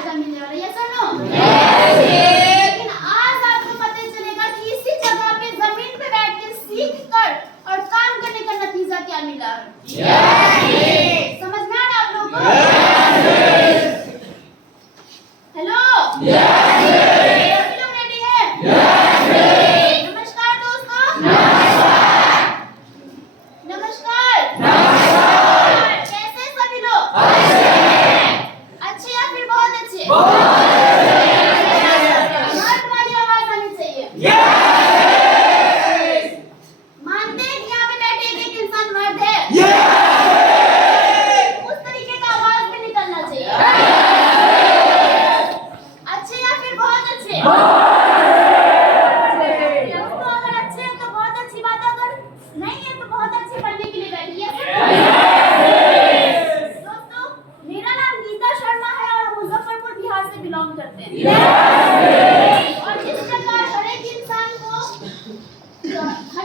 फायदा मिलने वाला है, यस और नो? लेकिन आज आपको पता चलेगा कि इसी जगह पे जमीन पे बैठ के सीख कर और काम करने का नतीजा क्या मिला है। समझ में आ रहा है आप लोगों को? हेलो, सभी लोग रेडी हैं? नमस्कार दोस्तों। नमस्कार। कैसे सभी लोग? अच्छे या फिर बहुत अच्छे? तुम्हारी आवाज आनी चाहिए। मानते हैं कि यहाँ पे बैठे एक इंसान मर्द है? उस तरीके का आवाज भी निकलना चाहिए। अच्छे या फिर बहुत अच्छे? दोस्तों अगर अच्छे हैं तो बहुत अच्छी बात है, अगर नहीं है तो बहुत अच्छी पढ़ने के लिए बैठी है। दोस्तों मेरा नाम गीता शर्मा है और हम मुजफ्फरपुर बिहार से बिलोंग करते हैं। और जिस प्रकार हर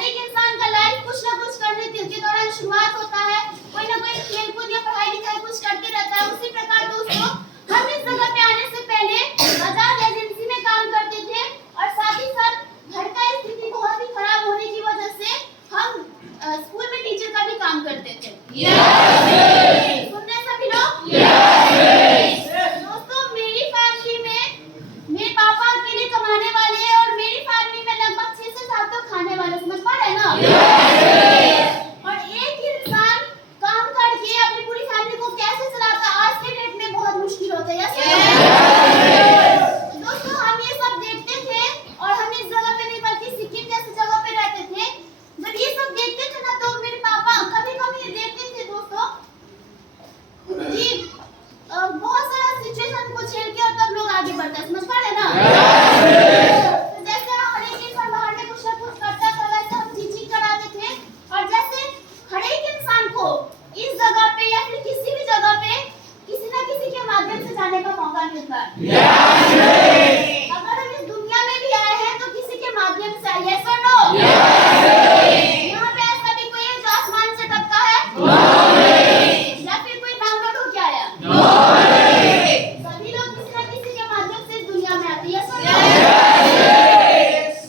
एक इंसान का लाइफ कुछ ना कुछ करने के दौरान शुरुआत होता है, कोई ना कोई खेलकूद या पढ़ाई लिखाई कुछ करते रहता है। उसी प्रकार दोस्तों हम इस जगह पे आने से पहले बजाज एजेंसी में काम करते थे और साथ ही साथ घर का स्थिति बहुत ही खराब होने की वजह से हम स्कूल में टीचर का भी काम करते थे। सुनने सभी लोग? दोस्तों मेरी फैमिली में मेरे पापा अकेले कमाने वाले हैं और मेरी फैमिली में लगभग 6 से 7 लोग खाने वाले, समझ पा रहे हैं ना? और एक इंसान काम करके अपनी पूरी फैमिली को कैसे चलाता आज के डेट में बहुत मुश्किल होता है। दोस्तों हम ये सब देखते थे और हम इस जगह पे नहीं बल्कि सिक्किम जैसी जगह पे रहते थे। जब ये सब देखते थे ना तो मेरे पापा कभी कभी ये देखते थे दोस्तों कि बहुत सारा सिचुएशन को झेल के और तब लोग आगे बढ़ते हैं, समझ पा रहे हैं ना? तो जैसे हर एक इंसान बाहर में कुछ ना कुछ करता था वैसे हम चीचिंग कराते थे और जैसे हर एक इंसान को इस जगह पे या फिर किसी भी जगह पे किसी ना किसी के माध्यम से जाने का मौका मिलता है। अगर हम इस दुनिया में भी आए हैं तो किसी के माध्यम से आए, यस और नो? यहाँ पे ऐसा भी कोई है जो आसमान से टपका है या फिर कोई डाउनलोड हो के आया? सभी लोग किसी ना किसी के माध्यम से इस दुनिया में आते हैं, यस और नो?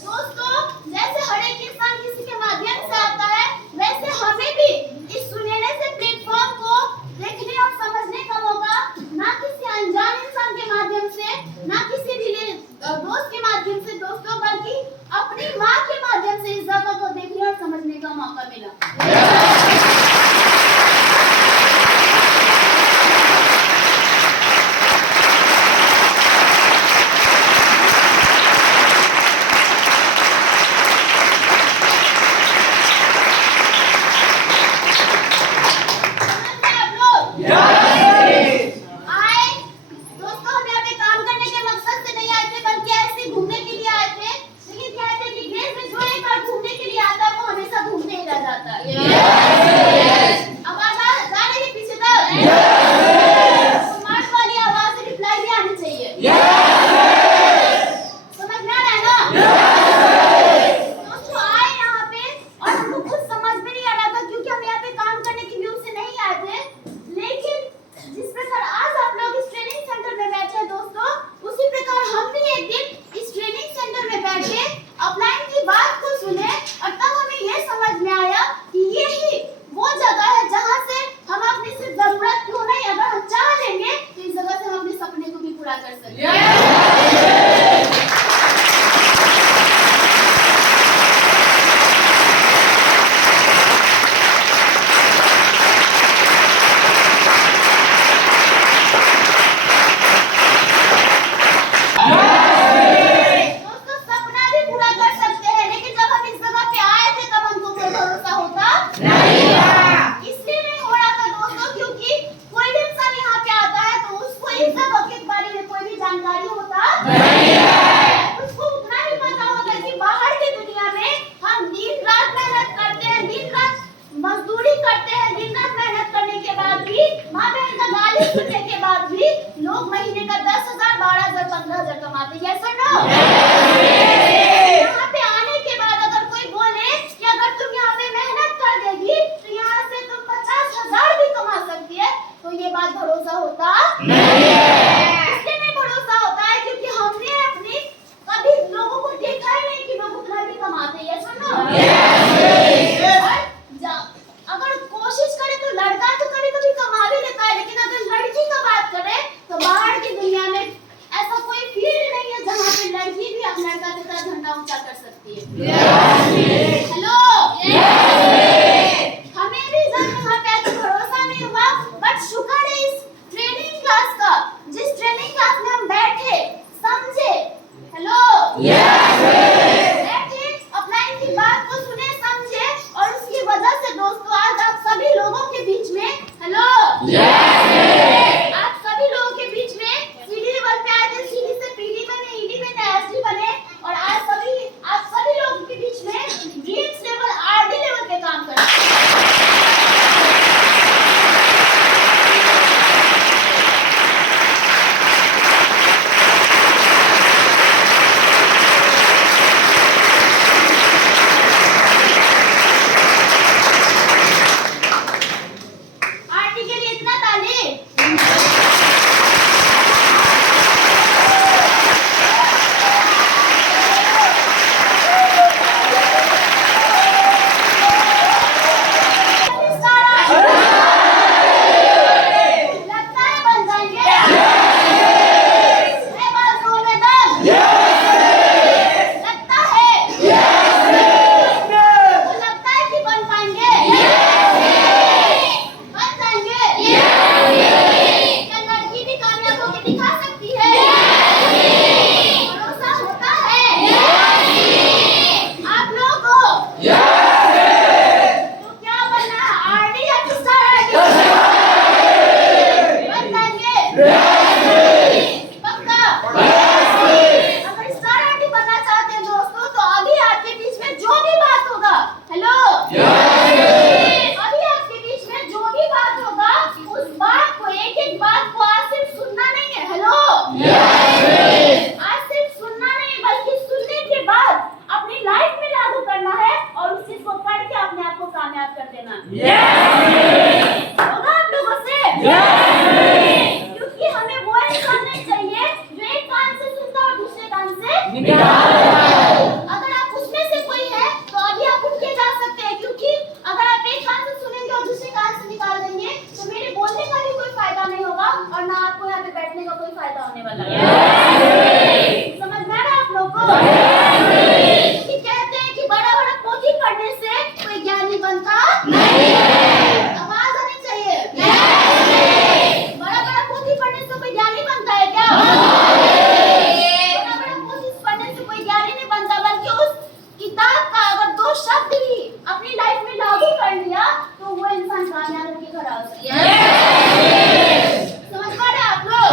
दोस्तों जैसे हर एक इंसान किसी के माध्यम से आता है वैसे हमें भी इस सुनहरे से प्लेटफॉर्म को देखने और समझने का मौका ना किसी अनजान इंसान के माध्यम से ना किसी भी दोस्त के माध्यम से दोस्तों बल्कि अपनी माँ के माध्यम से इस जगह को देखने और समझने का मौका मिला। जानकारी हो बैठे, अपना इनकी बात को सुने समझे और उसकी वजह से दोस्तों आज आप सभी लोगों के बीच में हेलो आप सभी लोगों के बीच में सीढ़ी लेवल पे आए थे, सीढ़ी से पीडी बने, ईडी बने, एसडी बने और आज आप सभी लोगों के बीच में ड्रीम्स लेवल, आरडी लेवल पे काम कर रहे हैं। आरडी के लिए इतना ताली। लगता है बन जाएंगे। है बाजुओं में दम। लगता है। तो लगता है कि बन पाएंगे। बन जाएंगे। क्या लड़की भी कामयाब होकर दिखा सकती है? भरोसा होता है आप लोगों को? तो क्या बनना है, आरडी या स्टार आरडी? बन जाएंगे पक्का। अगर स्टार आरडी बनना चाहते हैं दोस्तों तो अभी आपके बीच में जो भी बात होगा हेलो अभी आपके बीच में जो भी बात होगा उस बात को एक बात को आज सिर्फ सुनना नहीं है हेलो आज सिर्फ सुनना नहीं बल्कि सुनने के बाद अपनी लाइफ में लागू करना है और उस चीज को करके अपने आप को कामयाब कर देना होगा आप लोगों से क्योंकि हमें वो इंसान नहीं चाहिए जो एक कान से सुनता और दूसरे कान से अगर आप उसमें से कोई है तो अभी आप उठ के जा सकते हैं क्योंकि अगर आप एक कान से सुनेंगे और दूसरे कान से निकाल देंगे तो मेरे बोलने का भी कोई फायदा नहीं होगा और ना आपको यहाँ पे बैठने का कोई फायदा होने वाला है। समझ में आ रहा है आप लोगों को? कि कहते हैं कि बड़ा बड़ा पोथी पढ़ने से कोई ज्ञानी बनता आवाज आनी चाहिए। बड़ा बड़ा पोथी पढ़ने से कोई ज्ञानी बनता है क्या? बड़ा बड़ा पोथी पढ़ने से कोई ज्ञानी नहीं बनता बल्कि उस किताब का अगर दो शब्द भी अपनी लाइफ में लागू कर लिया तो वो इंसान कामयाब होकर खड़ा हो सकता है। समझ पा रहे हैं आप लोग?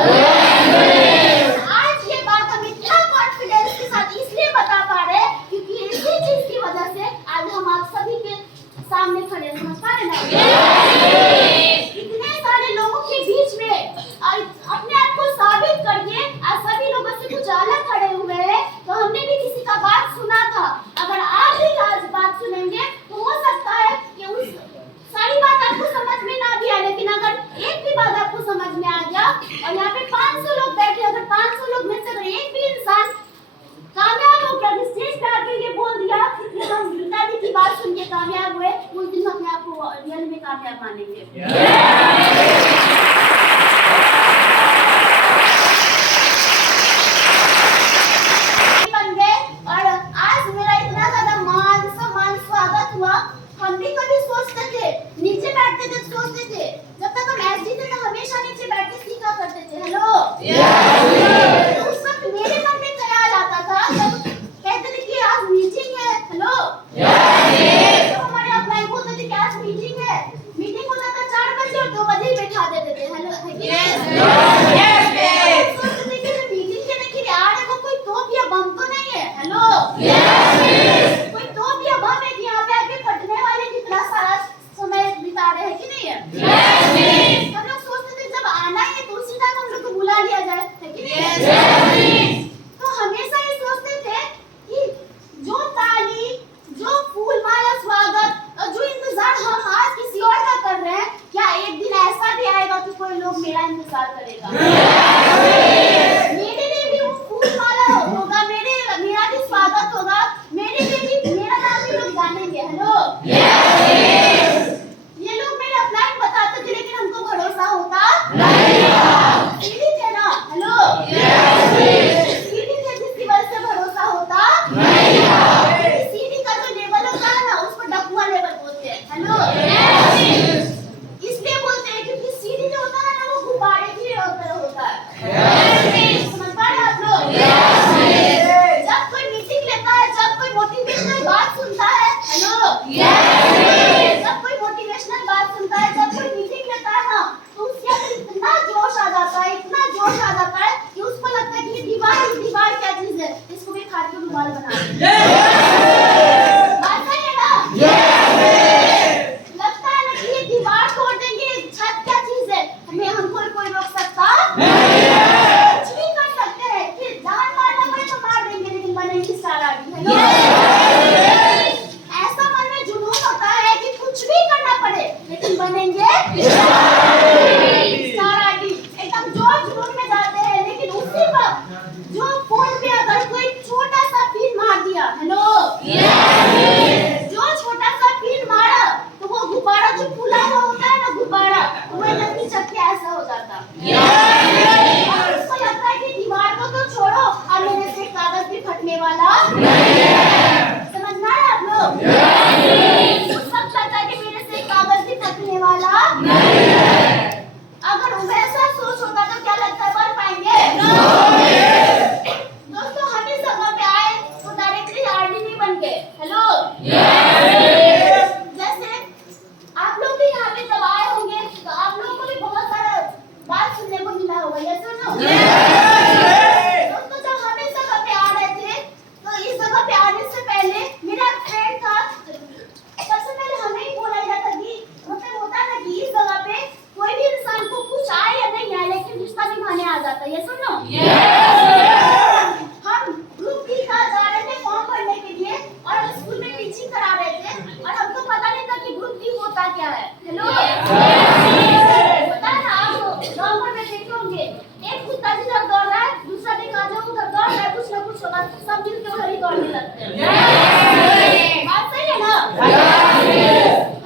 आज ये बात हम इतना कॉन्फिडेंस के साथ इसलिए बता पा रहे हैं क्योंकि इसी चीज की वजह से आज हम आप सभी के सामने खड़े हैं। समझ पा रहे हैं ना? इतने सारे लोगों के बीच में अपने आप को साबित करके आज सभी लोगों से कुछ अलग खड़े हुए हैं तो हमने भी किसी का बात सुना था। अगर आप भी आज बात सुनेंगे तो हो सकता है कि उस सारी बात आपको समझ में ना भी आए लेकिन अगर एक भी बात आपको समझ में आ गया और यहाँ पे 500 लोग बैठे अगर 500 लोग में से अगर एक भी इंसान कामयाब हो गया स्टेज पे आके ये बोल दिया कि हम गीता जी की बात सुन के कामयाब हुए उस दिन अपने आप को रियल में कामयाब मानेंगे। बन गए और आज मेरा इतना ज्यादा मान सम्मान स्वागत हुआ। हम भी कभी सोचते थे नीचे बैठते थे सोचते थे जब तक हम एसडी थे तो हमेशा नीचे बैठ के सीखा करते थे हेलो तो उस वक्त मेरे मन में ख्याल आता था जब कहते थे कि आज मीटिंग है हेलो तो हमारे अपलाइन बोलते थे कि आज मीटिंग है। मीटिंग होता था 4 बजे और 2 बजे ही बैठा देते थे हेलो सोचते थे कि मीटिंग के लिए आ रहे को कोई तोप या बम तो नहीं है हेलो कोई तोप या बम है कि यहाँ पे आके फटने वाले कितना सारा समय बिता रहे हैं कि नहीं है हम लोग सोचते थे जब आना है तो उसी टाइम हम लोग को बुला लिया जाए आ जाता है, ये सुनो। हम ग्रुप डी का जा रहे थे फॉर्म भरने के लिए और हम स्कूल में टीचिंग करा रहे थे और हमको पता नहीं था कि ग्रुप डी होता क्या है। हेलो, पता है ना, आप गांव में देखे होंगे, एक कुत्ता जिधर दौड़ रहा है, दूसरा देखा जो उधर दौड़ रहा है, कुछ ना कुछ होगा, सब मिलके उधर ही दौड़ने लगते हैं। बात सही है ना?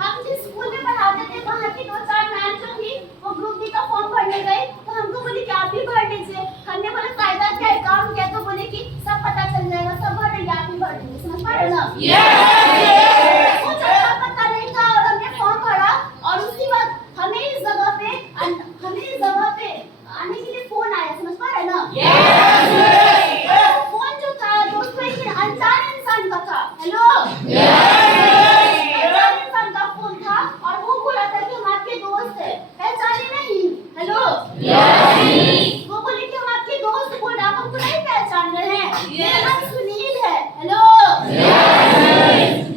हम जिस स्कूल में पढ़ाते थे वहाँ की 2-4 मैम जो थी वो ग्रुप डी का फॉर्म भरने गए तो हमको बोली कि आप भी भर दीजिए। हमने बोला फायदा क्या है, काम क्या? तो बोले कि सब पता चल जाएगा, सब भर देंगे, आप भी भर देंगे। समझ पा रहे हो ना? मुझे पता नहीं था और हमने फॉर्म भरा और उसी वक्त हमें इस जगह पे आने के लिए फोन आया। समझ पा रहे हैं ना? फोन जो था दोस्तों एक अनजान इंसान का था। हेलो, अनजान इंसान का फोन था और वो बोला था कि हम आपके दोस्त हैं, पहचाने नहीं। हेलो, वो बोले कि हम आपके दोस्त बोल रहे, आप हमको नहीं पहचान रहे हैं, मेरा नाम सुनील है। हेलो,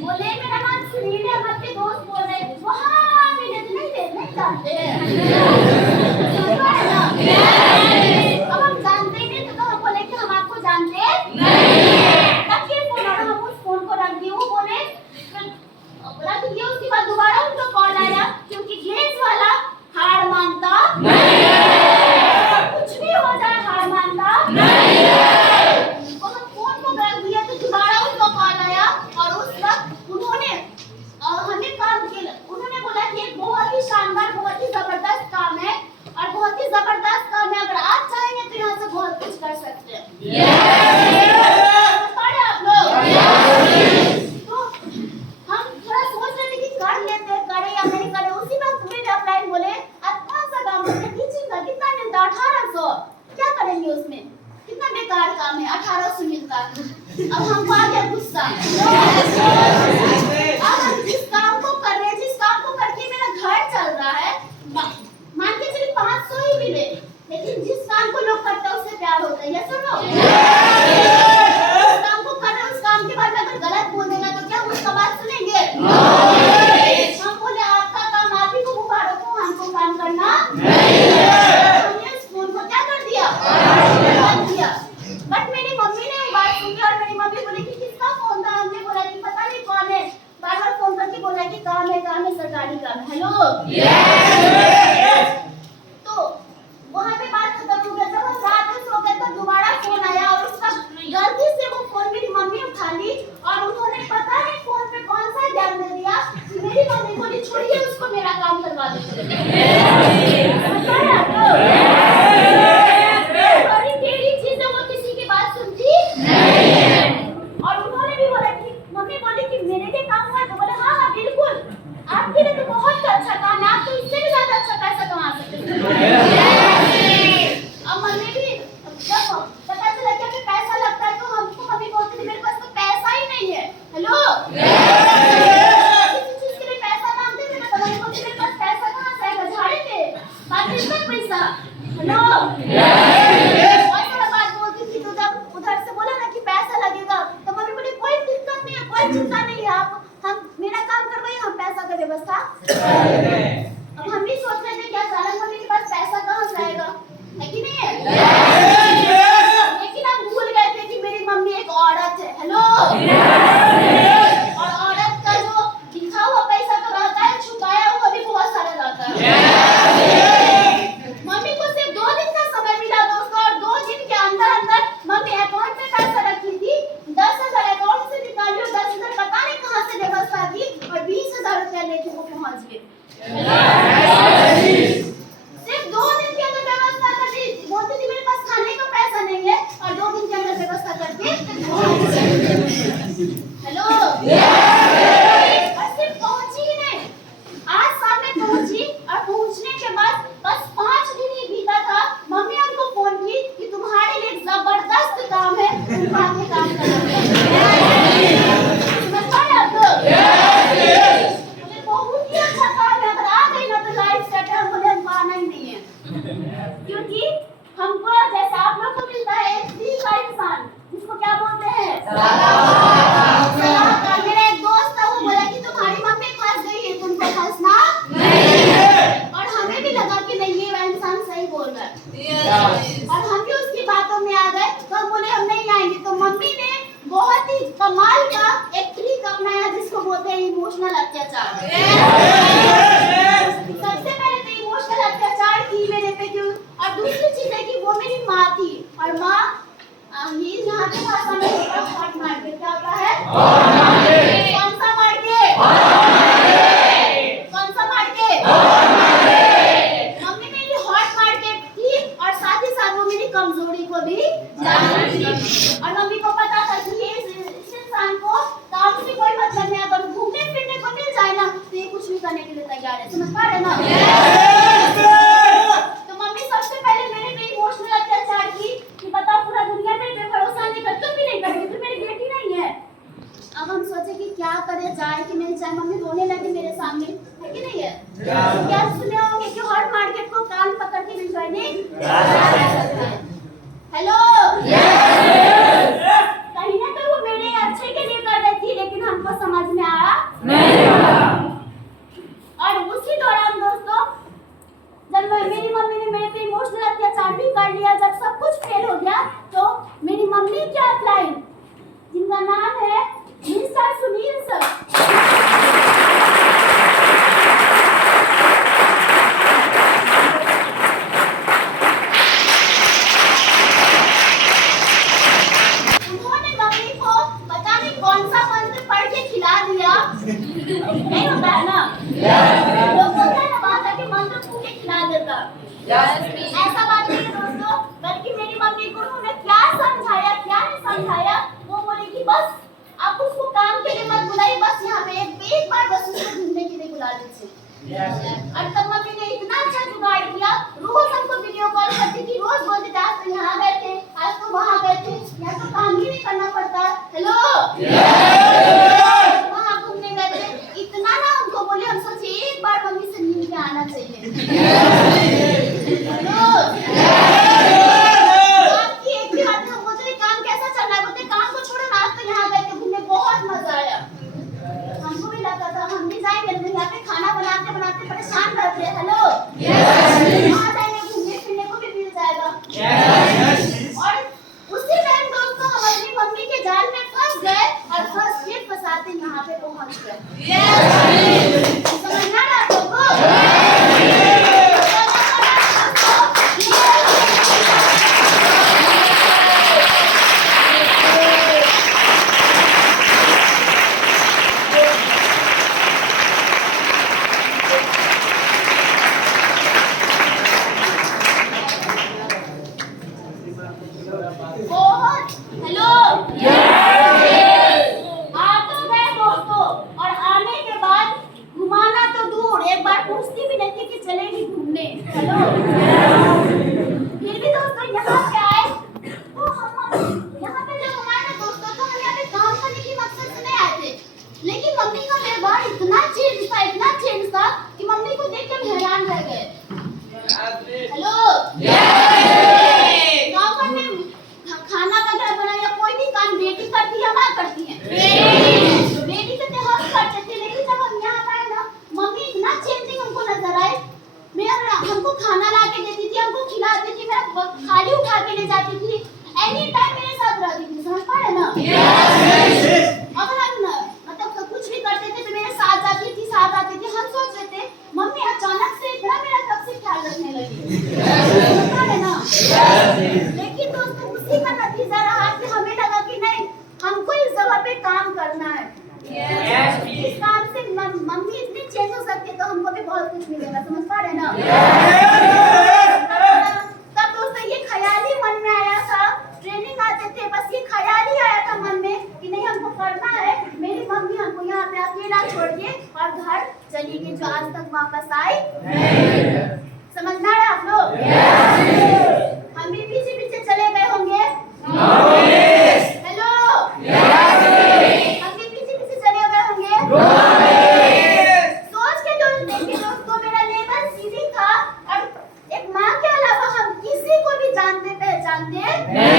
बोले मेरा नाम सुनील है, हम आपके दोस्त बोल रहे हैं। वहाँ मिले तो नहीं जानते हैं। अब हम जानते ही नहीं तो हम बोले कि हम आपको जानते नहीं। रखिए फोन और हम उस फोन को रख दिए। वो बोले रख दिए, उसके बाद दोबारा उनका कॉल आया क्योंकि गेस वाला हार मानता नहीं है, कुछ भी हो जाए हार मानता नहीं है। तो हम फोन को रख दिया तो दोबारा उनका कॉल आया और उस वक्त उन्होंने हमें काम किया। उन्होंने बोला कि एक बहुत ही शानदार, बहुत ही जबरदस्त काम है और बहुत ही जबरदस्त काम है, अगर आप चाहेंगे तो यहाँ से बहुत कुछ कर सकते हैं। आप लोग तो हम थोड़ा सोच रहे थे कि कर लेते, करे या नहीं करे। उसी वक्त मेरे अपलाइन बोले आप कौन सा काम करते हैं? टीचिंग का कितना मिलता है? 1800। क्या करेंगे उसमें? कितना बेकार काम है, 1800 मिलता है। अब हमको आ गया गुस्सा। अब हम जिस काम को कर रहे हैं, जिस काम को करके मेरा घर चल रहा है, मान के चलिए 500 ही मिले, लेकिन जिस काम को लोग करते हैं उससे प्यार होता है। ये सुनो, उस काम को कर रहे हैं, उस काम के बाद में अगर गलत बोल देगा तो क्या हम उसका बात सुनेंगे? हम बोले आपका काम आप ही को मुबारक हो, हमको काम करना नहीं है। हमने उस फोन को क्या कर दिया? कर दिया। बट मेरी मम्मी ने वो बात सुनी और मेरी मम्मी बोली कि किसका फोन था? हमने बोला कि पता नहीं कौन है, बार-बार फोन करके बोला कि काम है, सरकारी काम है। हेलो, तो वहाँ पे बात खत्म हो गया। जब हम रात में सो गए तब दोबारा फोन आया और उसका गलती से वो फोन मेरी मम्मी उठा ली और उन्होंने पता नहीं फोन पे कौन सा ज्ञान दे दिया। मेरी मम्मी बोली छोड़िए उसको, मेरा काम करवा दीजिए। बड़ी टेढ़ी चीज है, वो किसी की बात सुनती नहीं है। और उन्होंने भी बोला कि मम्मी बोली कि मेरे लिए काम हुआ, तो बोले हाँ हाँ बिल्कुल, आपके लिए तो बहुत अच्छा काम है, आप तो इससे भी ज्यादा अच्छा पैसा कमा सकते हैं। अब मम्मी भी जब पता चला कि हमें पैसा लगता है तो हमको मम्मी बोलती थी मेरे पास तो पैसा ही नहीं है। हेलो, किसी चीज के लिए पैसा मांगते थे ना तो मम्मी बोलती मेरे पास पैसा कहाँ से आएगा, झाड़े पे बात इसका पैसा। हेलो, और थोड़ा बात बोलती थी तो जब उधर से बोला ना कि पैसा लगेगा तो मम्मी बोली कोई दिक्कत नहीं है, कोई चिंता नहीं है, आप हम मेरा काम करवाइए, हम पैसा का व्यवस्था। अब हम भी सोच रहे थे क्या जालन मम्मी के पास पैसा कहाँ से आएगा, है कि नहीं है? लेकिन हम भूल गए थे कि मेरी मम्मी एक औरत है। हेलो, और औरत का जो लिखा हुआ पैसा तो रहता है, छुपाया हुआ भी बहुत सारा रहता है। मम्मी को सिर्फ 2 दिन का समय मिला दोस्तों और 2 दिन के अंदर मम्मी अकाउंट में पैसा रखी थी, 10,000 अकाउंट से निकाली और 10,000 पता नहीं कहाँ से व्यवस्था की और 20,000 रुपया लेके वो पहुंच गए। सिर्फ 2 दिन के अंदर व्यवस्था कर दी। बोलती थी मेरे पास खाने का पैसा नहीं है और 2 दिन के अंदर व्यवस्था करके हेलो, और सिर्फ पहुंची ही नहीं, आज शाम में पहुंची और पहुंचने के बाद बस 5 दिन ही बीता था, मम्मी उनको फोन की कि तुम्हारे लिए जबरदस्त काम है, तुम आके काम करना। समझ पाए आप लोग? बहुत ही अच्छा काम है, अगर आ गई ना तो लाइफ सेट है, हमको आना ही नहीं है क्योंकि हमको जैसा आप लोग को मिलता है एक दिल का इंसान, जिसको क्या बोलते हैं? सलाहकार। मेरा एक दोस्त था, वो बोला कि तुम्हारी मम्मी फंस गई है, तुमको फंसना नहीं है। और हमें भी लगा कि नहीं ये इंसान सही बोल रहा है। था। सबसे पहले तो इमोशनल अत्याचार की मेरे पे क्यों, और दूसरी चीज है कि वो मेरी माँ थी, और माँ ये यहाँ के भाषा में हॉट मार्केट क्या होता है? कौन सा मार्केट? कौन सा मार्केट? मम्मी मेरी हॉट मार्केट थी, और साथ ही साथ वो मेरी कमजोरी को भी जानती थी, और मम्मी को पता था कि इस इंसान को काम से कोई मतलब नहीं, अगर घूमने फिरने को मिल जाए ना तो ये कुछ भी करने के लिए तैयार है। समझ पा रहे ना? तो मम्मी सबसे पहले मेरे पे इमोशनल अत्याचार की कि बताओ पूरा दुनिया मेरे पे भरोसा नहीं करती, तुम भी नहीं करती, तुम मेरी बेटी नहीं है। अब हम सोचे कि क्या करे जाए कि मेरी चाहे मम्मी रोने लगी मेरे सामने, है कि नहीं है? क्या सुने होंगे कि हॉट मार्केट को कान पकड़ के एंजॉय नहीं कर सकते। हेलो, कहीं ना कहीं वो मेरे अच्छे के लिए कर रही थी, लेकिन हमको समझ में आया नहीं। और उसी दौरान दोस्तों, जब मेरी मम्मी ने मेरे पे इमोशनल अत्याचार भी कर लिया, जब सब कुछ फेल हो गया, तो मेरी मम्मी क्या अपलाइन, जिनका नाम है मिस्टर सुनील सर, उन्होंने मम्मी को पता नहीं कौन सा मंत्र पढ़ के खिला दिया। नहीं होता है ना, लोग बोलते हैं ना बात है कि मंत्र फूंक के खिला देता, ऐसा बात नहीं है दोस्तों, बल्कि मेरी मम्मी को उन्होंने क्या समझाया क्या नहीं समझाया, वो बोले कि बस आप उसको काम के लिए मत बुलाइए, बस यहाँ पे एक बार बस उसको घूमने के लिए बुला दीजिए। और तब मम्मी ने इतना अच्छा जुगाड़ किया, रोज हमको वीडियो कॉल करती थी, रोज बोलती थी आज तो यहाँ गए थे, आज तो वहाँ गए थे, यहाँ तो काम ही नहीं करना पड़ता। हेलो, वहाँ घूमने गए थे, इतना ना हमको बोले, हम सोचे एक बार मम्मी से मिल के आना चाहिए। हेलो, काम की एक भी बात हम बोलते काम कैसा चल रहा है, बोलते काम को छोड़ो ना, आज तो यहाँ गए थे घूमने, बहुत मजा आया। हमको भी लगता था हम भी जाएंगे, लेकिन यहाँ पे खाना बनाते बनाते परेशान रहते हैं। हेलो, वहाँ जाएंगे घूमने फिरने को भी मिल जाएगा। और उसी टाइम दोस्तों हम अपनी मम्मी के जाल में फंस गए, और फंस के फंसाते यहाँ पे पहुँच गए। समझना ना आपको? बहुत हेलो, आ तो गए दोस्तों, और आने के बाद घुमाना तो दूर, एक बार पूछती भी नहीं थी कि चलेगी घूमने। हेलो, फिर भी दोस्तों यहाँ पे आए, तो हम यहाँ पे जब हमारे ना दोस्तों, तो हम यहाँ पे काम करने की मकसद से नहीं आए थे, लेकिन मम्मी का व्यवहार इतना चेंज था कि मम्मी को देख के हम हैरान रह गए। हेलो, खाना वगैरह बनाया, कोई भी काम बेटी करती है, माँ करती है, बेटी से तो हम करते थे, लेकिन जब हम यहाँ आए ना, मम्मी इतना चेंजिंग हमको नजर आए। हमको खाना ला के देती थी, हमको खिलाती थी, मैं खाली उठा के ले जाती थी, एनी टाइम मेरे साथ रहती थी। समझ पा रहे ना? अगर हम मतलब कुछ भी करते थे तो मेरे साथ आती थी। हम सोच रहे थे मम्मी अचानक से इतना मेरा कब से ख्याल रखने लगी। समझ पा रहे ना? लेकिन दोस्तों उसी का नतीजा रहा कि हमें लगा कि नहीं, हमको इस जगह पे काम करना है। इस काम से मम्मी इतनी चेंज हो सकती है, तो हमको भी बहुत कुछ मिलेगा। समझ पा रहे ना? तब दोस्तों ये ख्याल ही मन में आया था, ट्रेनिंग आते थे, बस ये ख्याल ही आया था मन में कि नहीं हमको करना है। मेरी मम्मी हमको यहाँ पे अकेला छोड़ के और घर चली गई, जो आज तक वापस आई। समझना है आप लोग? हम भी पीछे पीछे चले गए होंगे। हेलो, हम भी पीछे पीछे चले गए होंगे। सोच के जो देखे दोस्तों, मेरा लेवल सीधी था, और एक माँ के अलावा हम किसी को भी जानते पहचानते नहीं,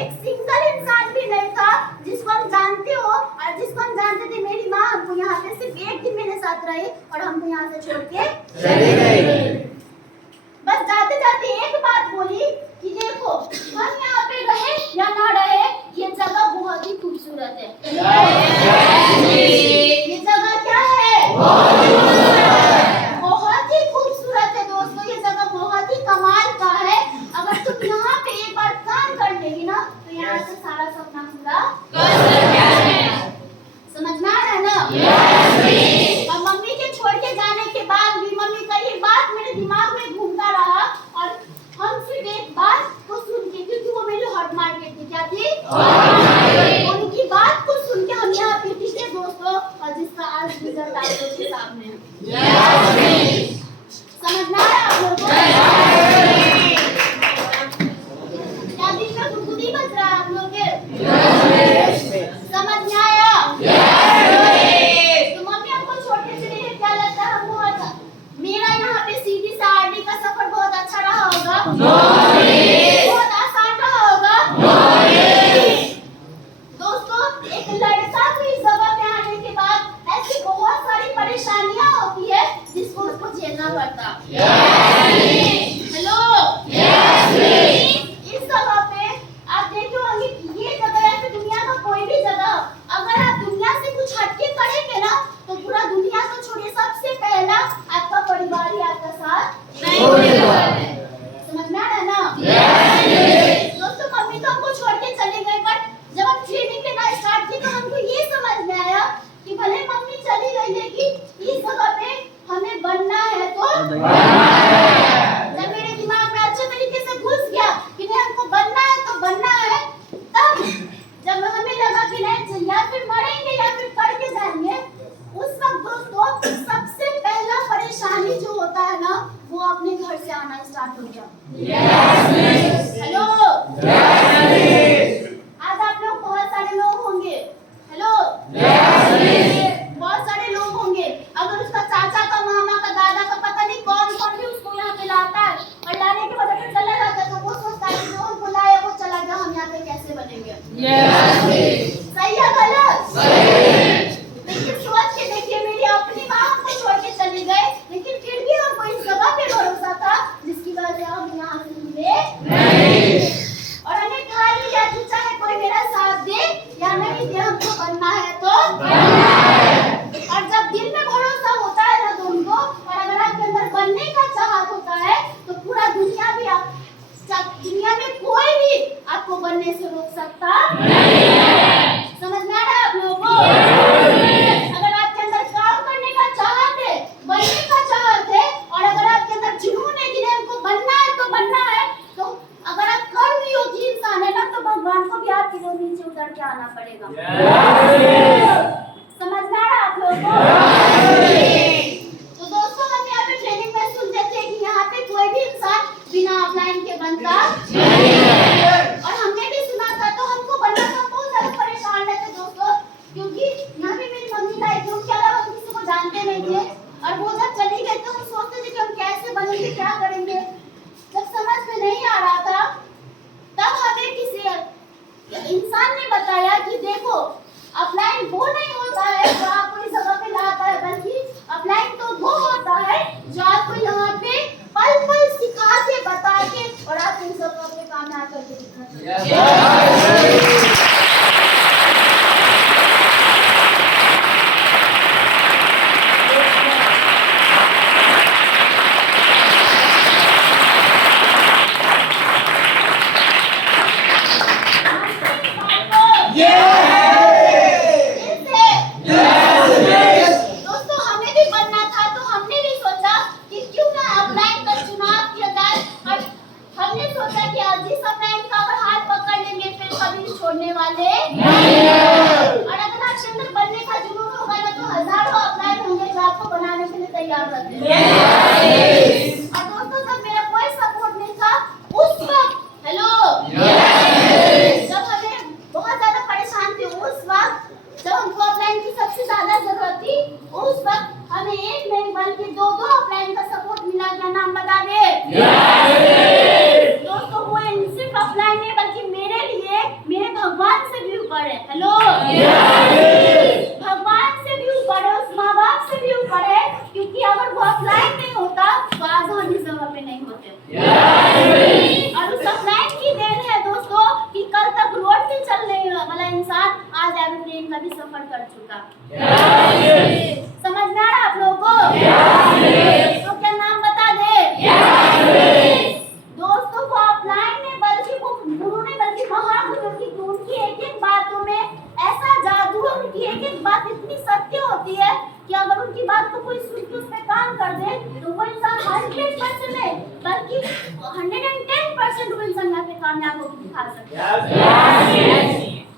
एक सिंगल इंसान भी नहीं था जिसको हम जानते हो, और जिसको हम जानते थे। मेरी माँ हमको यहाँ पे सिर्फ एक दिन मेरे साथ रही, और हमको यहाँ से छोड़ के चली गई। बस जाते जाते एक बात बोली कि देखो, हम यहाँ पे रहे या ना रहे, ये जगह बहुत ही खूबसूरत है। ये जगह क्या है? सारा का सारा सपना पूरा कर सकते हैं। समझ में आ रहा है ना? और मम्मी के छोड़ के जाने के बाद भी मम्मी का ये बात मेरे दिमाग में घूमता रहा और हम सिर्फ एक बात को सुन के, क्योंकि वो मेरी हॉट मार्केट थी, क्या थी? उनकी बात को सुन के हम यहाँ पे थे दोस्तों, और जिसका आज रिजल्ट आप लोग के सामने है। समझ में आ रहा है आप लोगों को? क्या दिन में गुदगुदी बज रहा है आप लोग के? समझ में आया? तो मम्मी हमको छोटे से लेके क्या लगता है हमको अच्छा? मेरा यहाँ पे सीधी से आरडी का सफर बहुत अच्छा रहा होगा? बहुत आसान रहा होगा? दोस्तों, एक लड़का को इस जगह पे आने के बाद ऐसी बहुत सारी परेशानियां होती है जिसको उसको झेलना पड़ता। हेलो, इस जगह पे आप देखो, ये जगह है कि दुनिया का कोई भी जगह अगर आप दुनिया से कुछ हटके करेंगे ना तो पूरा दुनिया को छोड़िए, सबसे पहला आपका परिवार ही आपका साथ नहीं देगा। समझ में आ रहा है ना? दोस्तों, मम्मी तो हमको छोड़ के चले गए, बट जब हम ट्रेनिंग लेना स्टार्ट की तो हमको ये समझ में आया कि भले मम्मी चली गई है कि इस जगह पे हमें बनना है तो जब मेरे दिमाग में अच्छे तरीके से घुस गया कि नहीं हमको बनना है तो बनना है, तब जब हमें लगा कि नहीं या फिर मरेंगे या फिर करके जाएंगे, उस वक्त दोस्तों सबसे पहला परेशानी जो होता है ना वो अपने घर से आना स्टार्ट हो गया। हेलो, आज आप लोग बहुत सारे लोग होंगे। हेलो, बहुत सारे लोग होंगे। अगर उसका चाचा का, मामा का, दादा का, पता नहीं कौन कौन भी उसको यहाँ पे लाता है और लाने के बाद अगर चला जाता है तो वो सोचता है कि जो बुलाया वो चला गया, हम यहाँ पे कैसे बनेंगे? सही या गलत? लेकिन सोच के देखिए, मेरी अपनी माँ को छोड़ के चली गए, लेकिन फिर भी हमको इस जगह पे भरोसा था जिसकी वजह से हम यहाँ से मिले और हमें खा लिया कि चाहे कोई मेरा साथ दे या नहीं दे, हमको बनना है तो और जब दिल में भरोसा होता है ना दोनों, और अगर आपके अंदर बनने का चाहत होता है तो पूरा दुनिया भी दुनिया में कोई भी आपको बनने से रोक सकता नहीं है। समझ में आ रहा है आप लोगों को? अगर आपके अंदर काम करने का चाहत है, बनने का चाहत है, और अगर आपके अंदर जुनून है कि हमको बनना है तो बनना है, तो अगर आप कर्मयोगी इंसान है ना तो भगवान को भी आपके नीचे उतर के आना पड़ेगा। समझ में आ रहा है आप लोगों को? तो दोस्तों, हम यहाँ पे ट्रेनिंग में सुनते थे कि यहाँ पे कोई भी इंसान बिना ऑफलाइन के बनता और हमने भी सुना था, तो हमको बनना था बहुत ज्यादा परेशान रहते दोस्तों, क्योंकि यहाँ पे मेरी मम्मी का एक रूम के अलावा हम किसी को जानते नहीं थे और वो जब चली गई तो हम सोचते थे कि हम कैसे बनेंगे, क्या करेंगे। जब समझ में नहीं आ रहा था तब हमें किसी इंसान ने बताया कि देखो, अपलाइन वो नहीं होता है जो आपको इस जगह पे लाता है, बल्कि अपलाइन तो वो होता है जो आपको यहाँ पे पल पल सिखा के, बता के और आप इस जगह पे कामयाब करके दिखाते हैं। छोड़ने वाले नहीं है। और अगर आपके अंदर बनने का जुनून होगा ना तो हजारों अपलाइन होंगे जो आपको बनाने के लिए तैयार रहते हैं। और दोस्तों, जब मेरा कोई सपोर्ट नहीं था उस वक्त, हेलो, जब हमें बहुत ज्यादा परेशान थे, उस वक्त जब हमको अपलाइन की सबसे ज्यादा जरूरत थी, उस वक्त हमें एक नहीं बल्कि दो अपलाइन का सपोर्ट मिला। क्या नाम बता दे? दोस्तों, वो सिर्फ अपलाइन नहीं बल्कि मेरे लिए मेरे भगवान से भी ऊपर है। हेलो, भगवान से भी ऊपर है, उस माँ बाप से भी ऊपर है, क्योंकि अगर वो अपलाइन नहीं होता तो आज हम इस जगह पे नहीं होते। और उस अपलाइन की देन है दोस्तों कि कल तक रोड पे चलने वाला इंसान आज एरोप्लेन का भी सफर कर चुका। समझ में आ रहा आप लोगों को? तो क्या नाम बता दे? दोस्तों, वो अपलाइन ने बल्कि वो गुरु ने बल्कि महागुरु की कामयाब होकर दिखा सकते हैं।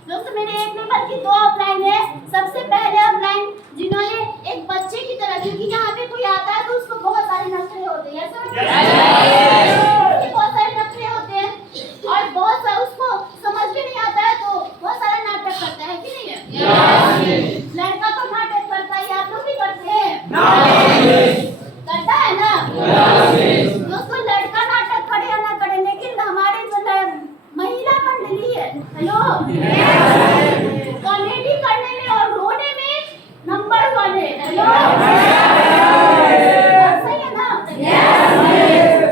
दोस्तों मेरे एक नहीं बल्कि दो अपलाइन है। सबसे पहले अपलाइन जिन्होंने एक बच्चे की तरह, क्योंकि यहाँ पे कोई आता है तो उसको बहुत सारे नखरे होते हैं, बहुत सारे नखरे होते हैं और बहुत सारा उसको समझ में नहीं आता है तो बहुत सारा नाटक करता है कि नहीं है? लड़का तो नाटक करता है, आप लोग भी करते हैं? करता है ना? दोस्तों लड़का नाटक करे या ना करे, लेकिन हमारे जो महिला मंडली है, हेलो, कॉमेडी करने में और रोने में नंबर 1 है, हेलो, सही है ना?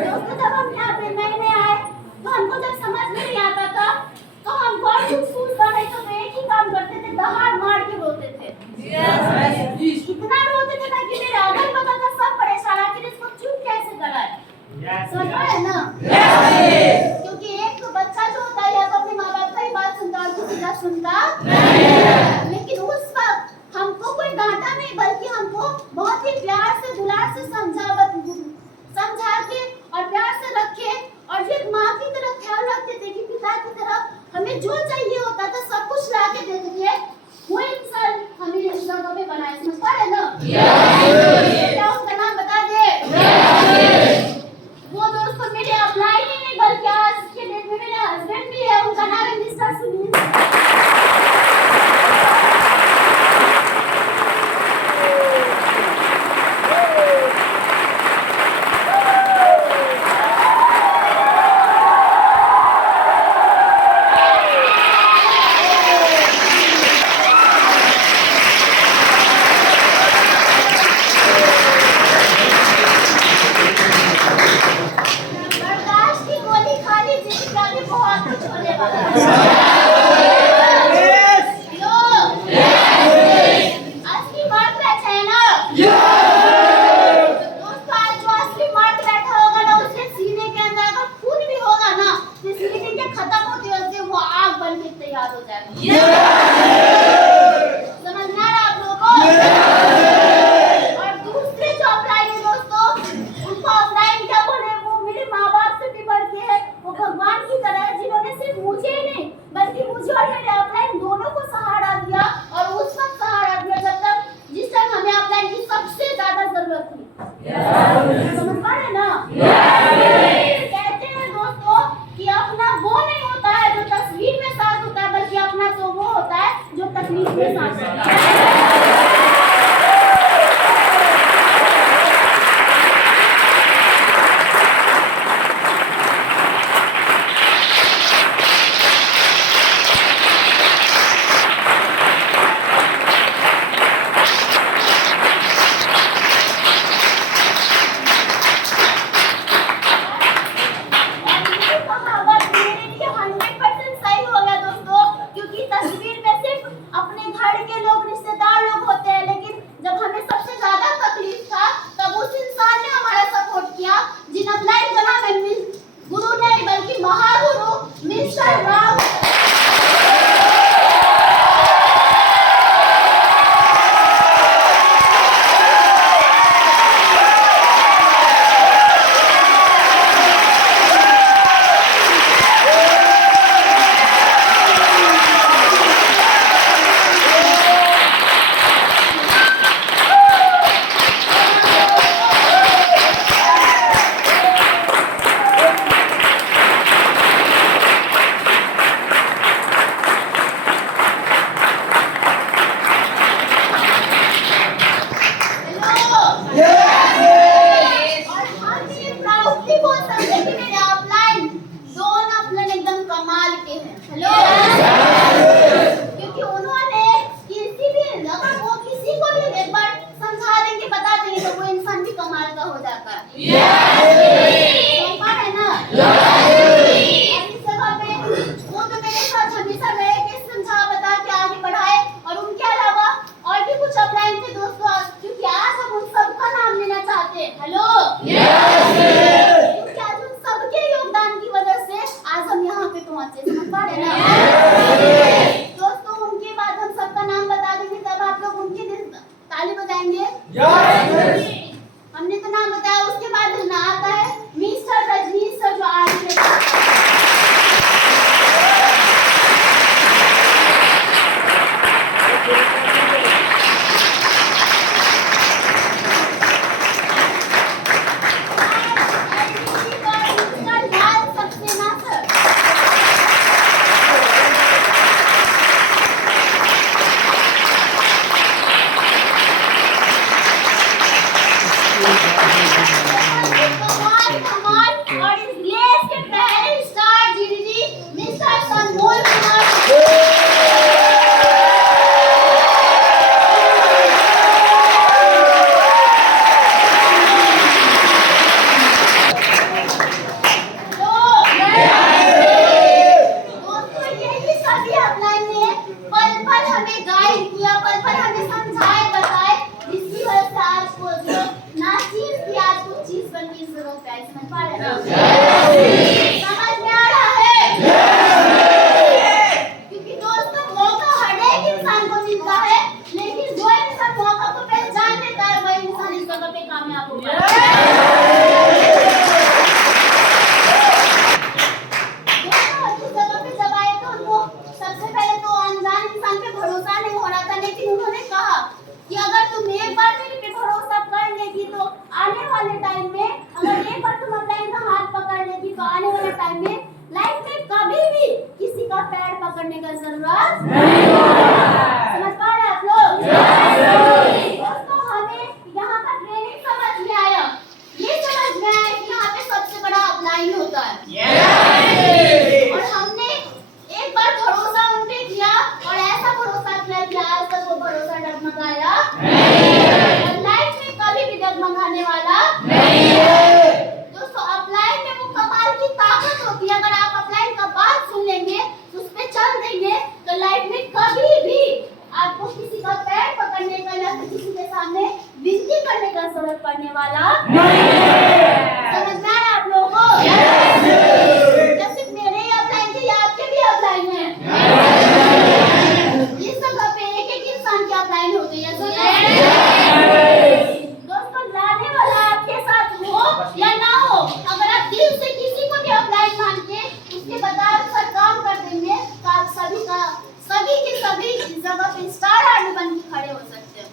दोस्तों जब हम यहाँ पे नए आए तो हमको जब समझ में नहीं आता था तो हम बहुत सोचता नहीं तो एक ही काम करते थे, दहाड़ मार के रोते थे। इतना रोते थे ना कि मेरे अगल बगल का सब परेशान, आखिर इसको चुप कैसे कराए? समझ रहे हैं ना? क्योंकि एक बच्चा जो होता है या तो अपने माँ बाप का ही बात सुनता है और किसी का सुनता नहीं। लेकिन उस वक्त हमको कोई डांटा नहीं, बल्कि हमको बहुत ही प्यार से दुलार से समझा के और प्यार से रखे और एक माँ की तरह ख्याल रखते थे कि पिता की तरह हमें जो चाहिए होता था सब कुछ ला के देते थे। वो इंसान हमें इस जगह पे बनाए, समझ पा रहे ना? क्या उसका नाम बता दे? वो दोस्तों मेरे अपलाइन ही नहीं बल्कि आज के डेट में मेरे हस्बैंड भी है, उनका नाम है मिस्टर सुनील। बर्दाश्त की गोली खा लीजिए, आगे बहुत कुछ होने वाला है। असली मर्द बैठा है ना? दोस्तों आज जो असली मर्द बैठा होगा ना, उसके सीने के अंदर अगर खून भी होगा ना तो सीने के खत्म होते होते वो आग बन के तैयार हो जाएगा। समझ में आ रहा आप लोगों को? और दूसरे जो अपलाइन है दोस्तों, उनको अपलाइन क्या बोले, वो मेरे माँ बाप से भी बढ़ के है, वो भगवान की तरह है जिन्होंने सिर्फ मुझे ही नहीं बल्कि मुझे और मेरे अपलाइन दोनों को सहारा दिया और उस वक्त सहारा दिया जब तक जिस टाइम हमें अपलाइन की सबसे ज्यादा जरूरत थी। समझ पा रहे ना? कहते हैं दोस्तों कि अपना वो नहीं होता है जो तस्वीर में साथ होता है, बल्कि अपना तो वो होता है जो तकलीफ में साथ होता है। हमने तो नाम बताया, उसके बाद ना आता है मिस्टर रजनीश सर जो आज करने का जरूरत नहीं है। समझ पा रहे आप लोग? दोस्तों हमें यहाँ का ट्रेनिंग समझ में आया, ये समझ में आया कि यहाँ पे सबसे बड़ा अपलाइन होता है। और हमने एक बार भरोसा उन पे किया और ऐसा भरोसा किया कि आज तक वो भरोसा डगमगाया और लाइफ में कभी भी डगमगाने वाला नहीं है। दोस्तों अपलाइन में वो कमाल की ताकत होती है, अगर आप अपलाइन का बात सुन लेंगे, उस पे चल देंगे, तो लाइफ में कभी भी आपको किसी का पैर पकड़ने का या किसी के सामने विनती करने का जरूरत पड़ने वाला नहीं है। समझ में आ रहा है आप लोगों को? जब सिर्फ मेरे ही अपलाइन थे या आपके भी अपलाइन है? इस जगह पे एक एक इंसान की अपलाइन होती है। दोस्तों लाने वाला आपके साथ हो या ना हो, अगर आप दिल से किसी को भी अपलाइन मान के उसके बताए अनुसार काम कर देंगे, तो आप सभी के सभी इस जगह पे स्टार आर्मी बन के खड़े हो सकते हैं।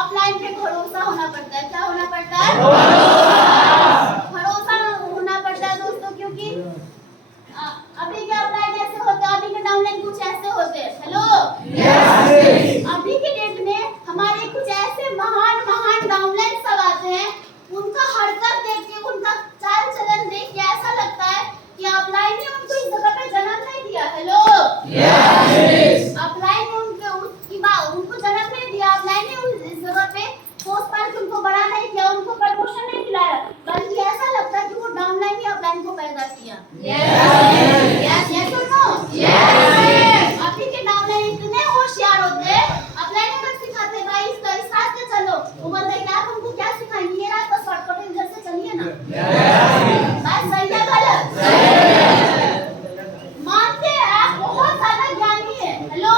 अपलाइन पे भरोसा होना पड़ता है। क्या होना पड़ता है? भरोसा होना पड़ता है दोस्तों, क्योंकि अभी के अपलाइन ऐसे होते हैं, अभी के डाउनलाइन कुछ ऐसे होते हैं। हेलो, अभी के डेट में हमारे कुछ ऐसे महान महान डाउनलाइन सब आते हैं, उनका हरकत देख के, उनका चाल चलन देख के ऐसा लगता है कि अपलाइन ने उनको इस जगह पे जन्म नहीं दिया। हेलो, अपलाइन ने उनको जन्म नहीं दिया, अपलाइन ने इस जगह पे पोस्ट पाल के उनको बड़ा नहीं किया, उनको प्रमोशन नहीं दिलाया, बल्कि ऐसा लगता है कि वो डाउनलाइन ही अपलाइन को पैदा किया। यस और नो? अभी के डाउनलाइन इतने होशियार होते हैं, अपलाइन को सिखाते भाई इस रास्ते चलो, वो बोलते हैं कि आप हमको क्या सिखाएंगे, ये रास्ता शॉर्टकट है, इधर से चलिए ना। बात सही है गलत? मानते हैं आप बहुत ज्यादा ज्ञानी है। हेलो,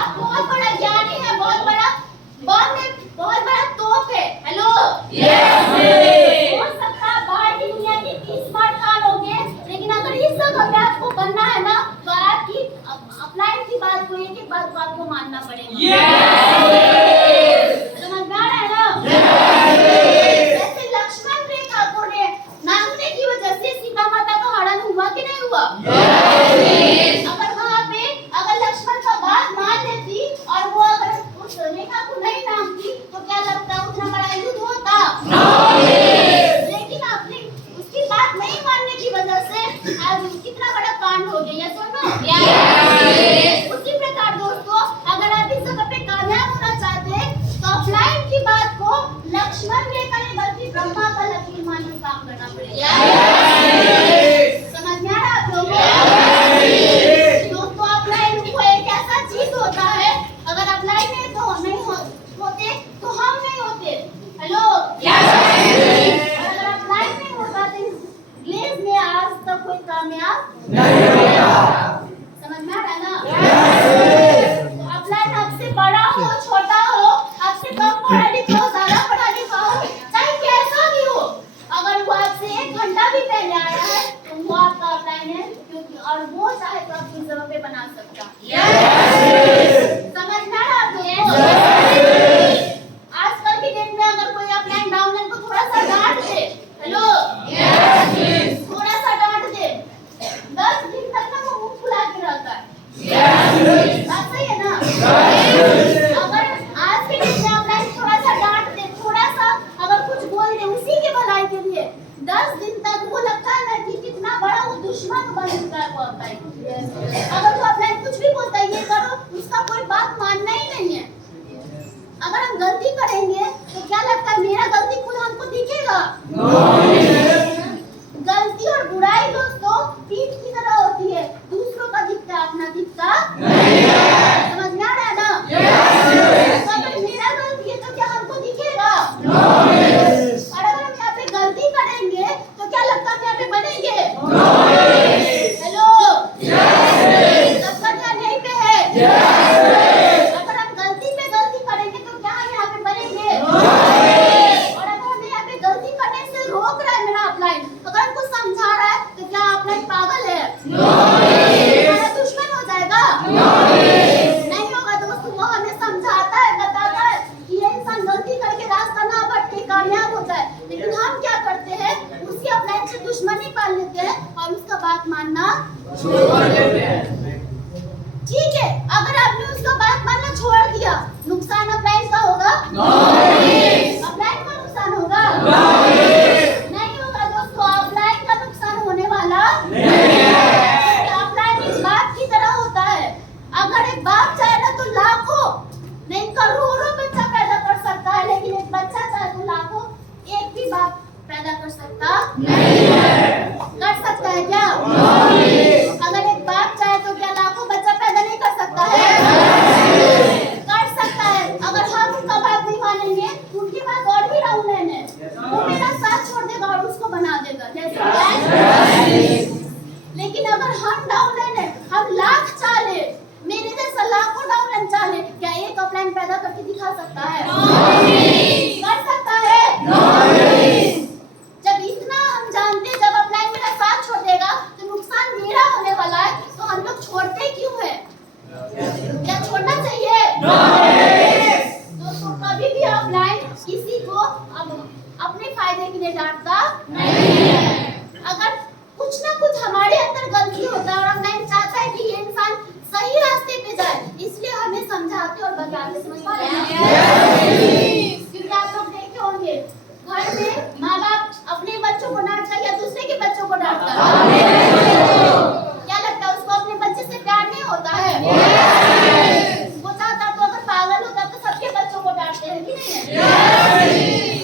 आप बहुत बड़ा ज्ञानी है, बहुत बड़ा बम है, बहुत बड़ा तोप है। हेलो, हो सकता है बाहर की दुनिया की 30 बार खा लोगे, लेकिन अगर इस जगह पे आपको बनना है ना, तो आपकी अपलाइन की बात को, एक एक बात को आपको मानना पड़ेगा। समझ में आ रहा है ना? जैसे लक्ष्मण रेखा को नांगने की वजह से सीता माता का हरण हुआ कि नहीं हुआ? अगर वहाँ पे अगर लक्ष्मण का बात मान लेती और वो अगर उस रेखा को नहीं नामती, तो क्या लगता है उतना बड़ा युद्ध होता? लेकिन आपने उसकी बात नहीं मानने की वजह से आज कितना बड़ा कांड हो गया। सुनो, उसी प्रकार दोस्तों, अगर आप इस जगह पे कामयाब होना चाहते हैं, तो अपलाइन की बात को लक्ष्मण रेखा नहीं बल्कि ब्रह्मा का लकीर मान के काम करना पड़ेगा। समझ में आ रहा है आप लोगों को? दोस्तों अपलाइन वो एक ऐसा चीज होता है, अगर अपलाइन नहीं होते तो हम नहीं होते। हेलो, अगर अपलाइन नहीं होता तो ग्लेज में आज तक कोई कामयाब नहीं होगा। समझ में आ रहा है ना? तो अपलाइन आपसे बड़ा हो, छोटा हो, आपसे कम पढ़ा लिखा हो, ज्यादा पढ़ा लिखा हो, चाहे कैसा भी हो, अगर वो आपसे 1 घंटा भी पहले आया है, तो वो आपका अपलाइन है, क्योंकि और वो चाहे तो आपकी जगह पे बना सकता। समझ में आ रहा है आपको? आजकल की डेट में अगर कोई अपलाइन डाउनलाइन को थोड़ा सा डांट दे, हेलो, थोड़ा सा डांट दे, 10 दिन तक ना वो मुंह फुला के रहता है। बात सही है ना? अगर आज के डेट में अपलाइन थोड़ा सा डांट दे, थोड़ा सा अगर कुछ बोल दे उसी के भलाई के लिए, 10 दिन तक वो लगता है ना कि कितना बड़ा वो दुश्मन बन चुका है वो अपलाइन। अगर वो अपलाइन कुछ भी बोलता है ये करो, उसका कोई बात मानना ही नहीं है। अगर हम गलती करेंगे तो क्या लगता है मेरा गलती खुद हमको दिखेगा? गलती और बुराई दोस्तों पीठ की तरह होती है, दूसरों का दिखता है, अपना दिखता नहीं है। समझ में आ रहा है ना? तो अगर मेरा गलती है तो क्या हमको दिखेगा? और अगर हम यहाँ पे गलती करेंगे तो क्या लगता है हम यहाँ पे बनेंगे? हेलो, सबका ध्यान यहीं पे है। अगर हम गलती पे गलती करेंगे तो क्या हम यहाँ पे बनेंगे? बात मानना ठीक है। अगर आपने उसका बात मानना छोड़ दिया, नुकसान अपलाइन का होगा? अपलाइन का नुकसान होगा? नहीं होगा दोस्तों, अपलाइन का नुकसान होने वाला अपलाइन एक बाप की तरह होता है। अगर एक बाप चाहे ना तो लाखों नहीं करोड़ों बच्चा पैदा कर सकता है, लेकिन एक बच्चा चाहे तो लाखों एक भी बाप पैदा कर सकता नहीं है। कर सकता है क्या? अगर एक बाप चाहे तो क्या लाखों बच्चा पैदा नहीं कर सकता है? कर सकता है। अगर हम उनका बात नहीं मानेंगे, उनकी बात और भी डाउन है, वो मेरा साथ छोड़ देगा और उसको बना देगा जैसे। लेकिन अगर हम डाउन है, हम लाख चाले, मेरे जैसा लाखों डाउन चाले, क्या एक अपलाइन पैदा करके दिखा सकता है? कर सकता है? जब इतना हम जानते, जब अपलाइन मेरा साथ छोड़ देगा तो नुकसान मेरा होने वाला है, तो हम लोग छोड़ते क्यों है? क्या छोड़ना चाहिए? दोस्तों कभी भी अपलाइन किसी को अपने फायदे के लिए डांटता नहीं है। अगर कुछ ना कुछ हमारे अंदर गलती होता है और अपलाइन चाहता है कि ये इंसान सही रास्ते पे जाए, इसलिए हमें समझाते और बताते, समझ पा रहे हैं? क्योंकि आप लोग देखे होंगे घर में माँ बाप अपने बच्चों को डांटता है या दूसरे के बच्चों को डांटता है? क्या लगता है उसको अपने बच्चे से प्यार नहीं होता है? वो चाहता तो अगर पागल होता तो सबके बच्चों को डांटते हैं कि नहीं है?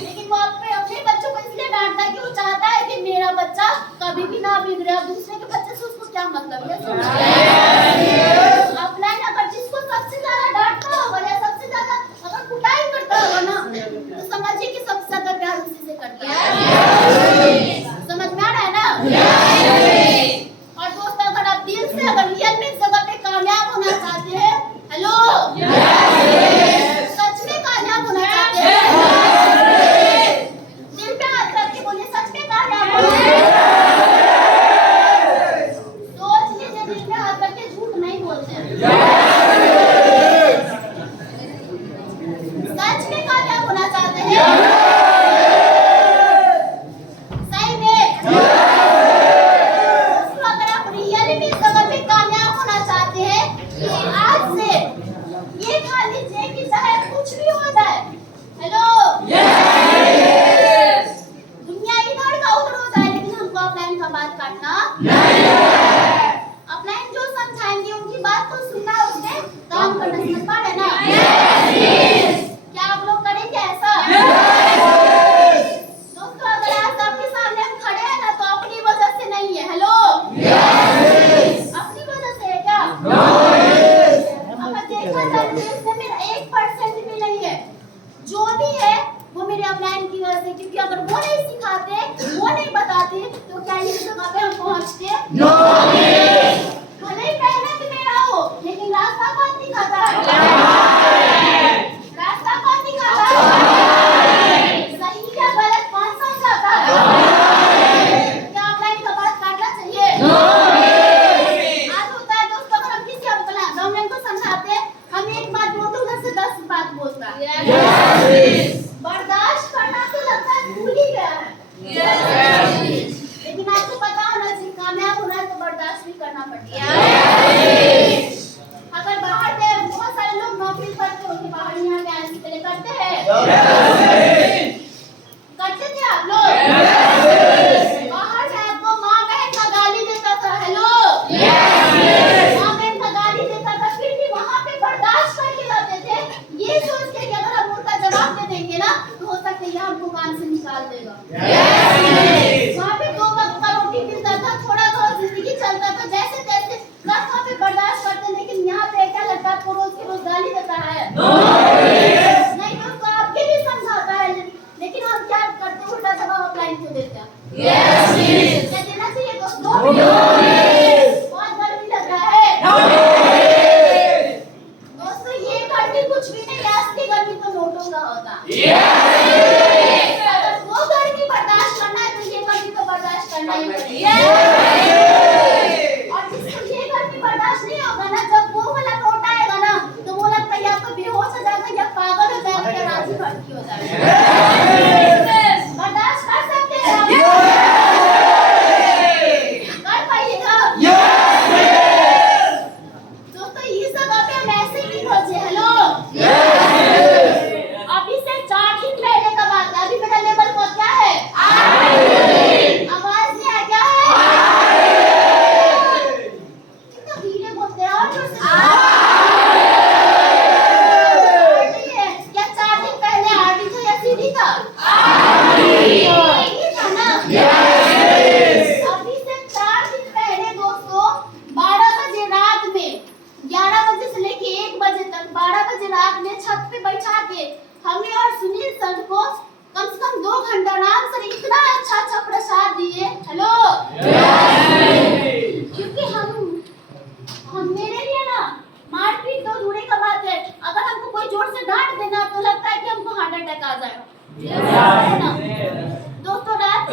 लेकिन वो अपने बच्चों को इसलिए डांटता है कि वो चाहता है कि मेरा बच्चा कभी भी ना बिगड़े, और दूसरे के बच्चे से उसको क्या मतलब है? अपलाइन अगर जिसको सबसे ज्यादा डांटता होगा या सबसे ज्यादा अगर कुटाई करता होगा ना, तो समझिए कि सबसे ज्यादा प्यार उसी से करता है। समझ में आ रहा है ना? और दोस्त अगर आप दिल से अगर रियल में इस जगह पे कामयाब होना चाहते हैं, हेलो, सच में कामयाब होना चाहते हैं, दिल पे हाथ रख के बोलिए सच में कामयाब होना है। सोच लीजिए, दिल पे हाथ रख के झूठ नहीं बोलते हैं। सच में कामयाब होना चाहते हैं? सही में? दोस्तों अगर आप रियली में इस जगह पे कामयाब होना चाहते हैं, तो आज से ये ठान लीजिए कि चाहे कुछ भी हो जाए, हेलो, दुनिया इधर का उधर हो जाए, लेकिन हमको अपलाइन का बात काटना नहीं है। अपलाइन जो समझाएंगे उनकी बात को सुनना, उसमें काम करना, समझ पा रहे ना? क्या आप लोग करेंगे ऐसा? दोस्तों अगर आज आपके सामने हम खड़े हैं ना, तो अपनी वजह से नहीं है, हेलो, अपनी वजह से है क्या? अगर देखा जाए तो इसमें मेरा 1% भी नहीं है, जो भी है वो मेरे अपलाइन की वजह से, क्योंकि अगर वो नहीं सिखाते, वो नहीं बताते, तो क्या इस जगह पे हम पहुंचते? भले ही मेहनत मेरा हो, लेकिन रास्ता कौन दिखाता है? रास्ता कौन दिखाता है? सही या गलत कौन समझाता है? क्या अपलाइन का बात काटना चाहिए? आज होता है दोस्तों, अगर हम किसी अपलाइन को समझाते हैं, हम एक बात बोलते उधर से 10 बात बोलता है। बर्दाश्त करना तो लगता है भूल ही गया है। लेकिन आपको पता होना चाहिए, कामयाब होना है तो बर्दाश्त भी करना पड़ता है। अगर बाहर से बहुत सारे लोग नौकरी करते होंगे, बाहर यहाँ के आने के लिए करते हैं, करते थे आप लोग? बाहर से आपको माँ बहन का गाली देता था, हेलो, माँ बहन का गाली देता था, फिर भी वहाँ पे बर्दाश्त करके रहते थे, ये सोच के कि अगर हम उनका जवाब दे देंगे ना, तो हो सकता है हमको काम से निकाल देगा। वहाँ पे 2 वक्त का रोटी मिलता था, थोड़ा बहुत जिंदगी चलता था, जैसे तैसे बस वहाँ पे बर्दाश्त करते। लेकिन यहाँ पे क्या लगता है, आपको रोज के रोज गाली देता है? नहीं, तो आपके भी समझाता है, लेकिन हम क्या करते, उल्टा जवाब अपलाइन को देते हैं। क्या देना चाहिए दोस्तों? बहुत गर्मी लग रहा है दोस्तों, ये गर्मी कुछ भी नहीं, असली गर्मी तो नोटों का होता। अगर वो गर्मी बर्दाश्त करना है तो ये गर्मी तो बर्दाश्त करना ही पड़ेगा। और जिसको ये गर्मी बर्दाश्त नहीं होगा ना, जब वो वाला नोट आएगा ना, तो वो लगता है या तो बेहोश हो जाएगा या पागल हो जाएगा या राजी भटकी हो जाएगा। बर्दाश्त कर सकते हैं? कर पाइएगा?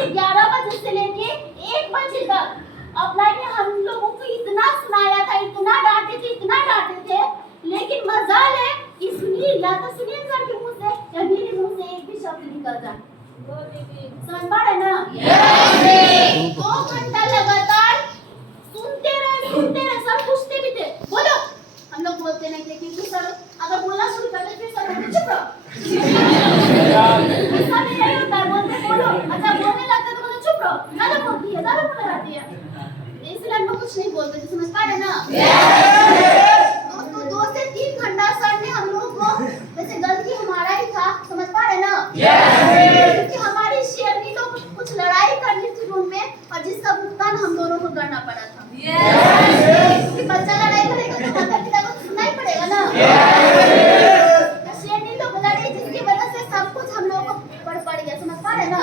से 11 बजे से लेके 1 बजे तक ऑफलाइन में हम लोगों को इतना सुनाया था, इतना डांटे थे, लेकिन मजाल है कि सुनिए या तो सुनिए सर के मुंह से या मेरे मुंह से एक भी शब्द निकल जाए। समझ पा रहे ना? 2 घंटा लगातार सुनते रहे, सर पूछते भी थे, बोलो। हम लोग बोलते नहीं थे क्योंकि सर अगर बोलना शुरू कर देते फिर सर चुप रहो। ऐसा भी नहीं होता, बोलते बोलो, अच्छा बोलने लगते तो बोलते चुप रहो, ज्यादा बोलती है, ज्यादा बोलने लगती है, इसलिए हम लोग कुछ नहीं बोलते थे। समझ पा रहे ना? दोस्तों 2 से 3 घंटा सर ने हम लोगों को, वैसे गलती हमारा ही था, समझ पा रहे ना? क्योंकि हमारी शेरनी लोग कुछ लड़ाई कर ली थी रूम में और जिसका भुगतान हम दोनों को करना पड़ा था। क्योंकि बच्चा लड़ाई करेगा तो माता पिता को सुनना ही पड़ेगा ना। शेरनी लोग लड़े जिसकी वजह से सब कुछ हम लोगों को पड़ गया। समझ पा रहे ना?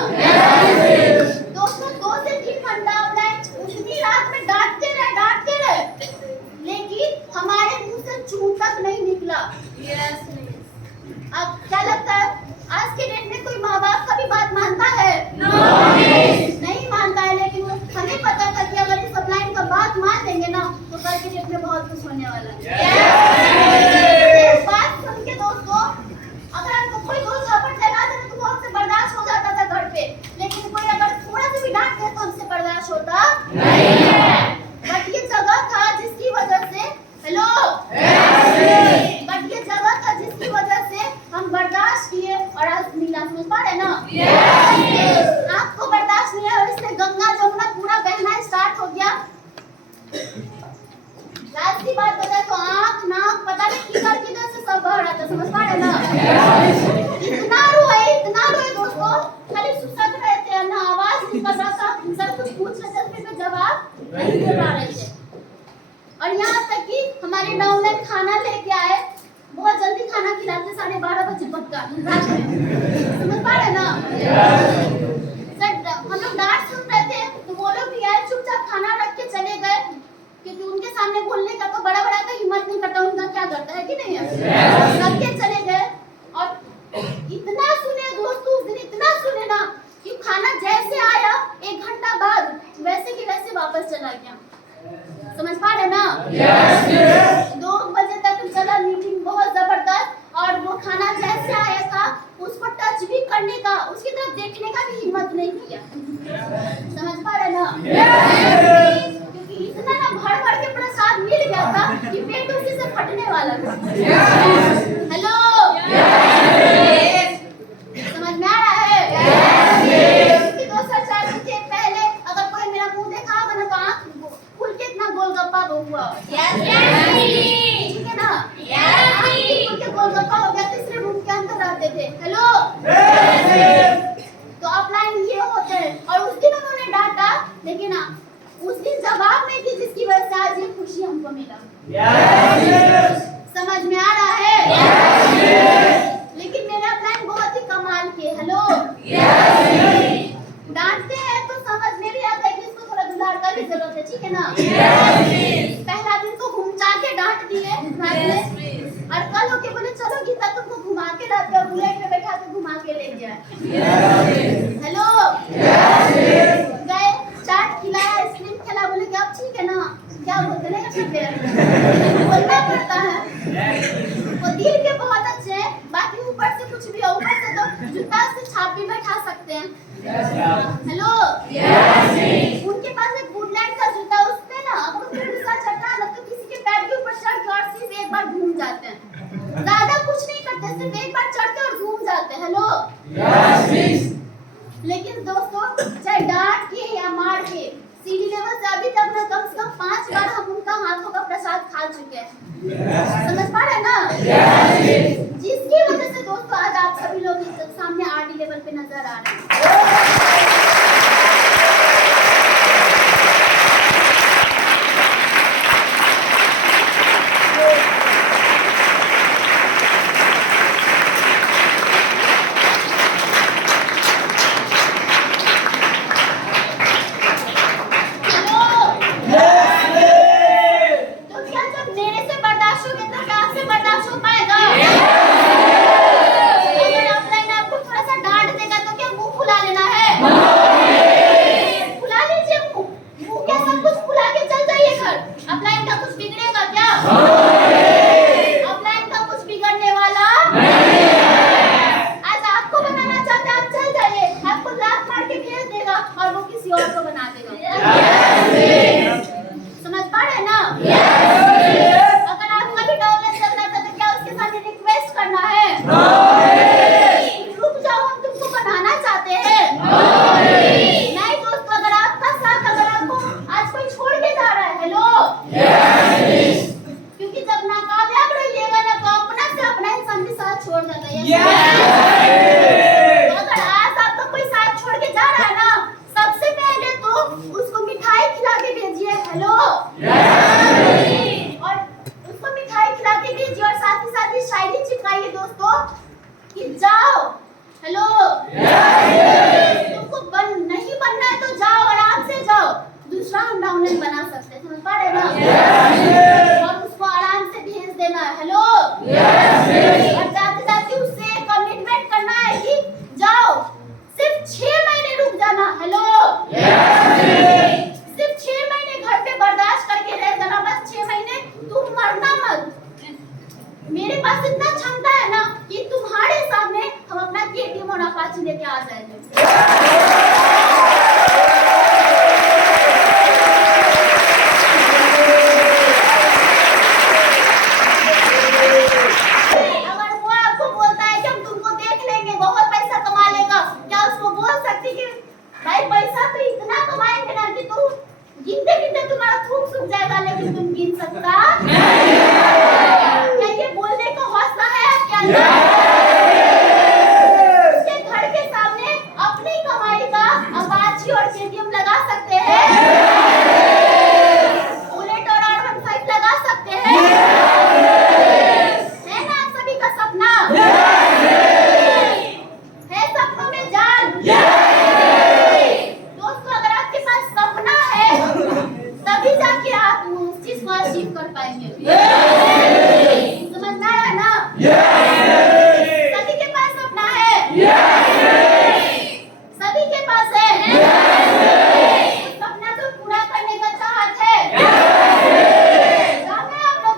दोस्तों 2 से 3 घंटा अपने उतनी रात में डांटते रहे, लेकिन हमारे मुंह से चूं तक नहीं निकला। अब क्या लगता है आज के डेट में कोई माँ बाप कभी बात मानता है? नहीं मानता है, लेकिन हमें पता था कि अगर इस ऑफलाइन का बात मान लेंगे ना तो कल के डेट में बहुत कुछ होने वाला है। बात सुन के दोस्तों, अगर हमको कोई 2 झापड़ लगा दे तो वो हमसे बर्दाश्त हो जाता था घर पे, लेकिन कोई अगर थोड़ा सा भी डांट दे तो हमसे बर्दाश्त होता नहीं है। बट ये जगह था जिसकी वजह से हम बर्दाश्त किए और आज नीला। समझ पा रहे ना? आपको बर्दाश्त नहीं है और इससे गंगा जमुना पूरा बहना स्टार्ट हो गया। लास्ट की बात बताए तो आँख नाक पता नहीं किधर से सब बह रहा था। समझ पा रहे ना? इतना रोए दोस्तों, खाली सुसक रहे थे, ना आवाज निकल रहा था, सर कुछ पूछ रहे थे फिर जवाब नहीं दे पा रहे थे। और यहाँ तक कि हमारे डाउनलाइन खाना लेके आए, बहुत जल्दी खाना खिलाते, 12:30 बजे पक्का रात में। समझ पा रहे ना? सर हम लोग डांट सुन रहे थे तो वो लोग भी आए, चुपचाप खाना रख के चले गए, क्योंकि उनके सामने बोलने का तो बड़ा का हिम्मत नहीं करता, उनका क्या करता है कि नहीं है, रख के चले गए। और इतना सुने दोस्तों, उस दिन इतना सुने ना कि खाना जैसे आया 1 घंटा बाद वैसे की वैसे वापस चला गया। समझ पा रहे ना? 2 बजे तक चला मीटिंग बहुत जबरदस्त, और वो खाना जैसे आया था उसको टच भी करने का, उसकी तरफ देखने का भी हिम्मत नहीं किया। समझ पा रहे ना? क्योंकि इतना ना भर के प्रसाद मिल गया था कि पेट उसी से फटने वाला था। हेलो, समझ में आ रहा है? क्योंकि 2-4 दिन पहले अगर कोई मेरा मुंह देखा होगा ना तो आँख खुल के इतना गोलगप्पा हुआ। ठीक है ना? खुल के गोलगप्पा हो गया, तीसरे रूम के अंदर रहते थे। हेलो, तो ऑफलाइन ये होते हैं। और उस दिन उन्होंने डांटा, लेकिन उस दिन जवाब नहीं थी, जिसकी वजह से आज ये खुशी हमको मिला। समझ में आ रहा है? लेकिन मेरे ऑफलाइन बहुत ही कमाल के। हेलो, डांटते हैं तो समझ में भी आता है कि इसको थोड़ा दुलार का भी जरूरत है। ठीक है ना? पहला दिन तो घुमचा के डांट दिए और कल होके बोले चलो गीता तुमको घुमा के लाते और बुलेट पे बैठा के घुमा के ले गया। हेलो, गए चाट खिलाया, आइसक्रीम खिला, बोले कि अब ठीक है ना? क्या बोलते नहीं ठीक है, बोलना पड़ता है। वो दिल के बहुत अच्छे हैं, बाकी ऊपर से कुछ भी हो, ऊपर से तो जूता से छाप भी बैठा सकते हैं। हेलो, उनके पास एक वुडलैंड का जूता, उस पे ना अब उस पे दूसरा चट्टान ना तो किसी के पैर के ऊपर चढ़ के और सिर्फ एक बार घूम जाते हैं, ज्यादा कुछ नहीं करते, सिर्फ एक बार चढ़ते और घूम जाते हैं। हेलो, लेकिन दोस्तों चाहे डांट के या मार के सीढ़ी लेवल से अभी तक ना कम से कम 5 बार हम उनका हाथों का प्रसाद खा चुके हैं। समझ पा रहे ना? जिसकी वजह से दोस्तों आज आप सभी लोग इस सामने आरडी लेवल पे नजर आ रहे हैं। तो क्या जब मेरे से बर्दाश्त हो गया तो किसी और को बना देगा। समझ पा रहे हैं ना? अगर आपका भी डाउनलोड चल रहा था तो क्या उसके साथ रिक्वेस्ट करना है? रुक जाओ, हम तुमको बनाना चाहते हैं। नहीं दोस्तों, अगर आपका साथ, अगर आपको आज कोई छोड़ के जा रहा है, हेलो, क्योंकि जब नाकामयाब रहिएगा ना तो अपना से अपना इंसान भी साथ छोड़ जाता है। तो अगर आज आपका कोई साथ छोड़ के जा रहा है ना, सबसे पहले तो उसको मिठाई खिला के भेजिए, हेलो, और उसको मिठाई खिला के भेजिए और साथ ही शायरी चिपकाइए दोस्तों कि जाओ, हेलो, तुमको नहीं बनना है तो जाओ, आराम से जाओ, दूसरा हम डाउनलाइन बना सकते हैं। समझ पा रहे ना? और उसको आराम से भेज देना है, हेलो, और जाते जाते उससे कमिटमेंट करना है कि जाओ, सिर्फ 6 महीने रुक जाना, हेलो, सिर्फ 6 महीने घर पे बर्दाश्त करके रह जाना, बस 6 महीने, तुम मरना मत। मेरे पास इतना क्षमता है ना कि तुम्हारे सामने हम अपना केटीएम और अपाची लेके आ जाएंगे। अगर वो आपको बोलता है कि हम तुमको देख लेंगे, बहुत पैसा कमा लेगा, क्या उसको बोल सकती कि भाई पैसा तो इतना कमाएंगे ना कि तू गिनते गिनते तुम्हारा थूक सूख जाएगा, लेकिन तुम गिन सकता क्या? ये बोलने का हौसला है आपके अंदर? उसके घर के सामने अपनी कमाई का अपाची और केटीएम लगा सकते हैं, बुलेट और R15 लगा सकते हैं, है ना आप सभी का सपना? है सपनों में जान? दोस्तों, अगर आपके पास सपना है तभी जाके आप उस चीज को अचीव कर पाएंगे। समझ में आ रहा है ना? सभी के पास सपना है? सभी के पास है? सपना तो पूरा करने का चाहत है? जाने आप लोग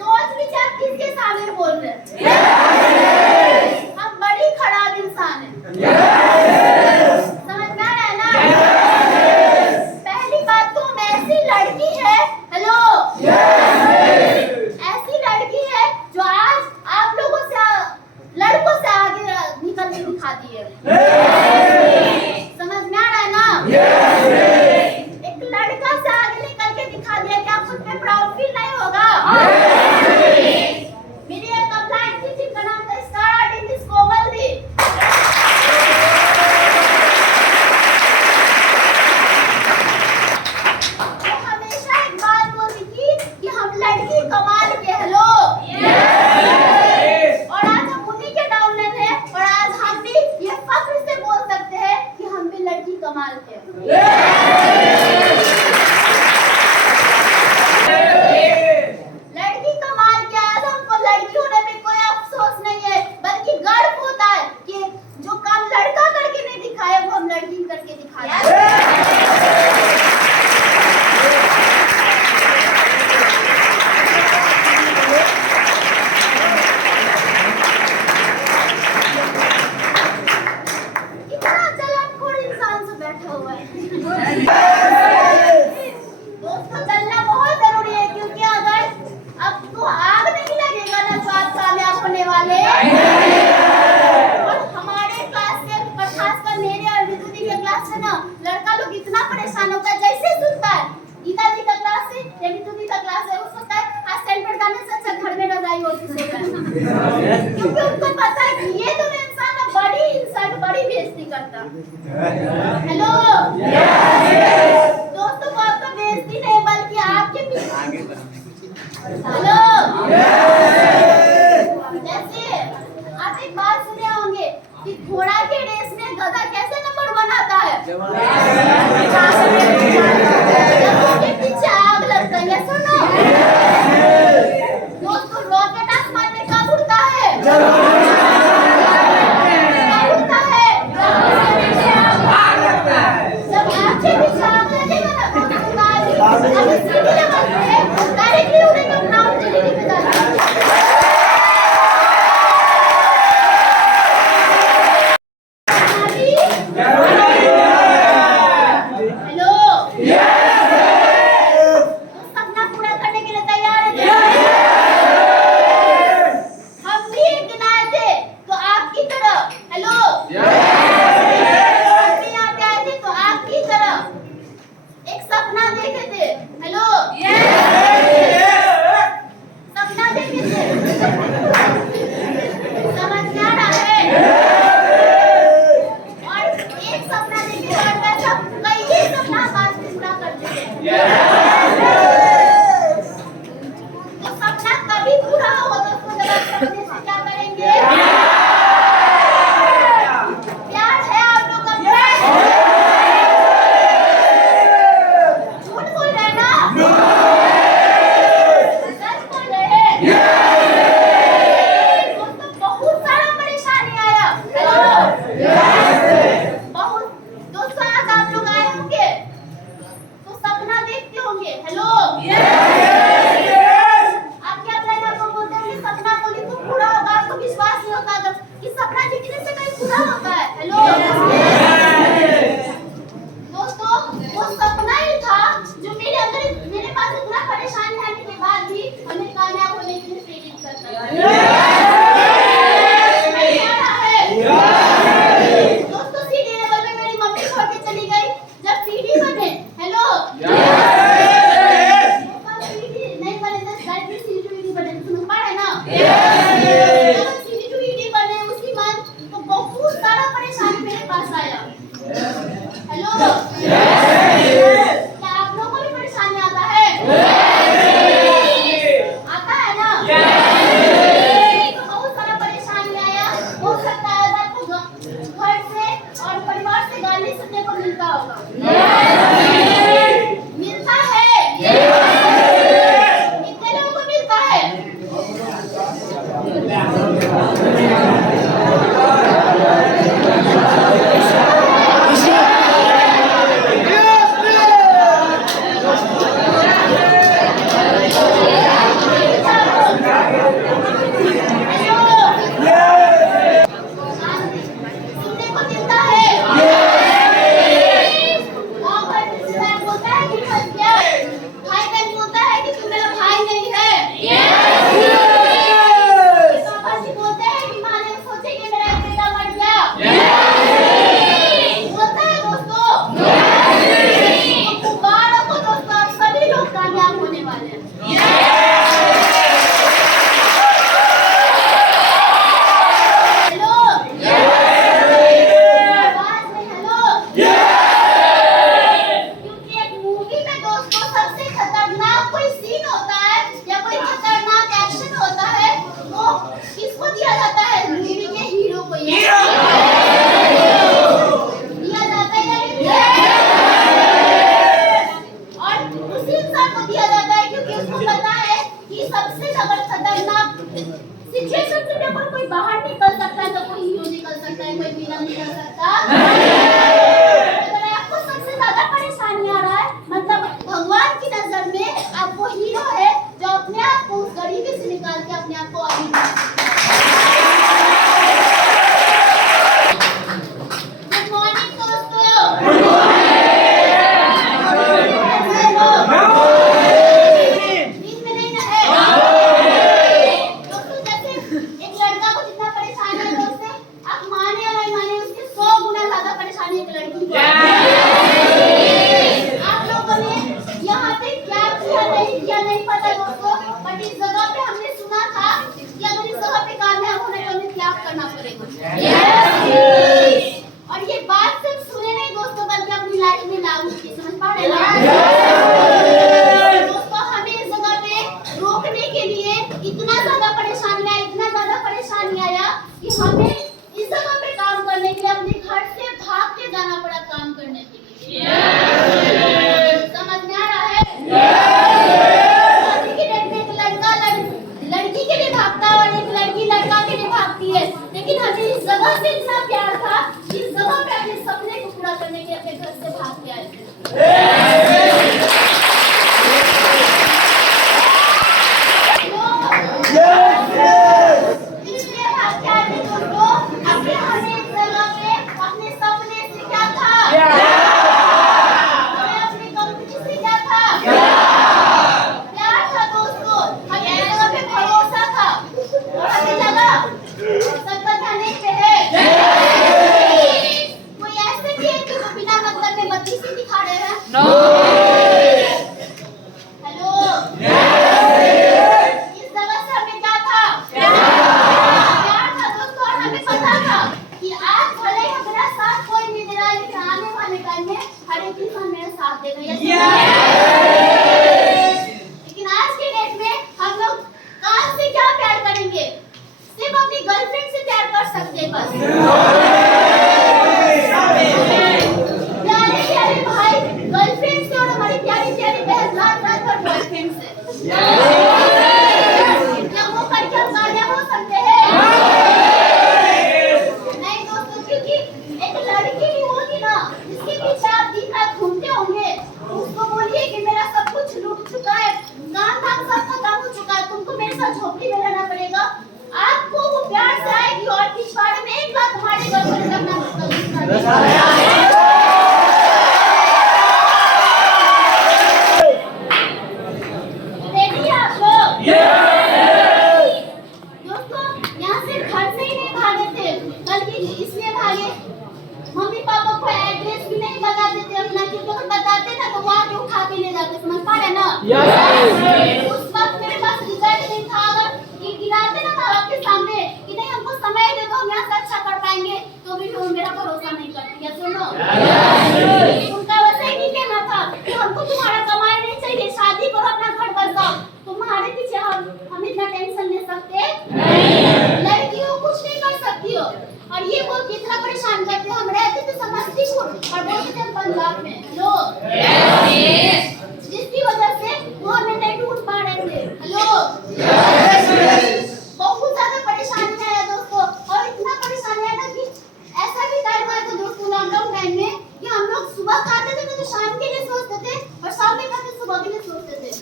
सोच विचार किसके सामने बोल रहे हैं? हम बड़ी खराब इंसान हैं। समझ में आ रहा है ना? पहली बात तो हम ऐसी लड़की है, हेलो, ऐसी लड़की है जो आज आप लोगों से, लड़कों से आगे निकल के दिखाती है। समझ में आ रहा है ना? एक लड़का से आगे निकल के दिखा दिया, क्या खुद पे प्राउड फील नहीं होगा? मेरी एक अपलाइन थी जिनका नाम था स्टार आर्टिस्ट कोमल थी। वो हमेशा एक बात बोलती थी कि हम लड़की कमाल के, हेलो, और आज हम उन्हीं के डाउनलाइन हैं, और आज हम भी ये फख्र से बोल सकते हैं कि हम भी लड़की कमाल के। लड़की कमाल के, आज हमको लड़की होने पे कोई अफसोस नहीं है, बल्कि गर्व होता है कि जो काम लड़का करके नहीं दिखाया वो हम लड़की करके दिखाया। कितना जलनखोर इंसान से बैठा हुआ है। दोस्तों, चलना बहुत जरूरी है, क्योंकि अगर अब तो आग नहीं लगेगा ना तो आप कामयाब होने वाले। और हमारे क्लास से, खासकर मेरे और विद्युती के क्लास से ना, लड़का लोग इतना परेशान होता है, जैसे सुनता है गीता जी का क्लास से या विद्युती का क्लास है, वो सोचता है आज सेंटर जाने से अच्छा घर में रजाई होती सोता है, क्योंकि उनको पता है कि ये तो इंसान बड़ी इंसल्ट, बड़ी बेइज्जती करता। हेलो दोस्तों, वो आपका बेइज्जती नहीं बल्कि आपके पीछे, हेलो, जैसे आप एक बात सुने होंगे कि घोड़ा के रेस में गधा कैसे नंबर 1 आता है? जब उसके पीछे आग लगता है। सुनो दोस्तों, रॉकेट आसमान में कब उड़ता है? कब उड़ता है? जब आपके पीछे आग लगेगा ना तो अभी सीधी लेवल पे डायरेक्टली उड़ेगा, ग्राउंड जलीली पे जाएगा। क्या आप लोगों को भी परेशानी आता है? आता है ना? तो बहुत सारा परेशानी आया, हो सकता है आपको घर से और परिवार से गाली सुनने को मिलता होगा। मिलता है? कितने लोगों को मिलता है? सुनने को मिलता है? गाँव भर में रिश्तेदार बोलता है कि फंस गया, भाई बहन बोलता है कि तू मेरा भाई नहीं है, पापा जी बोलते हैं कि माँ ने सोचे कि मेरा एक बेटा मर गया, बोलता है दोस्तों। तो बालों को दोस्तों आप सभी लोग कामयाब होने वाले हैं। हेलो, आवाज में हेलो। क्योंकि एक मूवी में दोस्तों सबसे खतरनाक कोई सीन होता है या कोई खतरनाक एक्शन होता है वो किसको दिया जाता है? मूवी के हीरो को दिया जाता है या नहीं? और उसी इंसान को दिया जाता है क्योंकि उसको पता है कि सबसे अगर खतरनाक सिचुएशन से अगर कोई बाहर निकल सकता है तो कोई हीरो निकल सकता है, कोई विलन निकल सकता है। अगर आपको सबसे ज्यादा परेशानी आ रहा है मतलब भगवान की नजर में आप वो हीरो है जो अपने आप को उस गरीबी से निकाल के अपने आप को आगे बढ़ा सकता है। गुड मॉर्निंग दोस्तों। नींद में नहीं ना है? दोस्तों जैसे एक लड़का को जितना परेशानी है दोस्तों आप माने या नहीं माने उसके 100 गुना ज्यादा परेशानी एक लड़की को है। आप लोगों ने यहाँ पे क्या किया नहीं पता दोस्तों, बट इस जगह पे हमने सुना था कि अगर इस जगह पे कामयाब होने तो हमें त्याग करना पड़ेगा। और ये बात सिर्फ सुने नहीं दोस्तों बल्कि अपनी लाइफ में लागू की, समझ पा रहे हैं ना? दोस्तों हमें इस जगह पे रोकने के लिए इतना ज्यादा परेशानी आया कि हमें इस जगह पे काम करने के लिए अपने घर से भाग के जाना पड़ा काम करने के लिए। समझ में आ रहा है? आज की डेट में एक लड़का लड़की के लिए भागता है और एक लड़की लड़का के लिए भागती है, लेकिन हमें इस जगह से इतना प्यार था कि इस जगह पे अपने सपने को पूरा करने के लिए अपने घर से भाग के आए थे। इसलिए भाग के आए थे दोस्तों, अपने हमें इस जगह पे अपने सपने से क्या था? हमें अपनी कंपनी से क्या था? प्यार था दोस्तों, हमें इस जगह पे भरोसा था और हमें लगा सबका जाने पे है। कोई ऐसे भी है कि जो बिना मतलब में बत्ती से दिखा रहे हैं? हेलो, इस जगह से हमें क्या था? प्यार था दोस्तों और हमें पता था कि आज भले ही मेरा साथ कोई नहीं दे रहा है लेकिन आने वाले टाइम में हर एक इंसान मेरा साथ देगा। लेकिन आज के डेट में हम लोग कहाँ से क्या प्यार करेंगे? सिर्फ अपनी गर्लफ्रेंड से प्यार कर सकते हैं बस। प्यारे प्यारे भाई गर्लफ्रेंड से और हमारी प्यारी प्यारी बहन रात रात भर बॉयफ्रेंड से क्या वो करके हम कामयाब हो सकते हैं? नहीं दोस्तों, क्योंकि एक लड़की ही होगी ना जिसके पीछे आप दिन रात घूमते होंगे, उसको बोलिए कि मेरा सब कुछ लूट चुका है, काम धाम सब खत्म हो चुका है, तुमको मेरे साथ झोपड़ी में रहना पड़ेगा, आपको वो प्यार से आएगी और पिछवाड़े में एक बार तुम्हारे घर पर करना मतलब रेडी आप लोग? दोस्तों यहाँ से घर से ही नहीं भागे थे बल्कि इसलिए भागे मम्मी पापा को एड्रेस भी नहीं बताते थे अपना, क्योंकि अगर बताते ना तो वो आके उठा के ले जाते। समझ पा रहे ना? उस वक्त मेरे पास रिजल्ट नहीं था, अगर गिराते ना माँ बाप के सामने कि नहीं हमको समय दे दो हम यहाँ से अच्छा कर पाएंगे तो भी वो मेरा भरोसा नहीं करती है। सुनो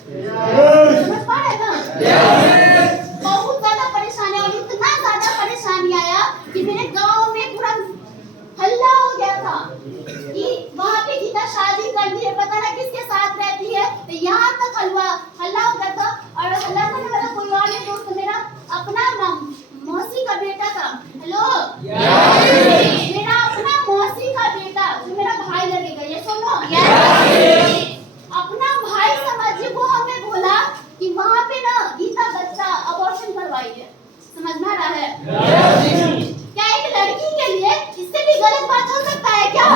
समझ पा रहे हैं ना? बहुत ज्यादा परेशानी, और इतना ज्यादा परेशानी आया कि मेरे गांव में पूरा हल्ला हो गया था कि वहाँ पे गीता शादी कर दी है, पता ना किसके साथ रहती है। तो यहाँ तक हल्ला हो गया था। और हल्ला करने वाला कोई और नहीं दोस्त, मेरा अपना मौसी का बेटा था। हेलो, मेरा अपना मौसी का बेटा जो मेरा भाई लगेगा, ये सुनो, अपना भाई समझिए, वो हमें बोला कि वहाँ पे ना गीता बच्चा अबॉर्शन करवाई है। समझ में आ रहा है? क्या एक लड़की के लिए इससे भी गलत बात हो सकता है क्या?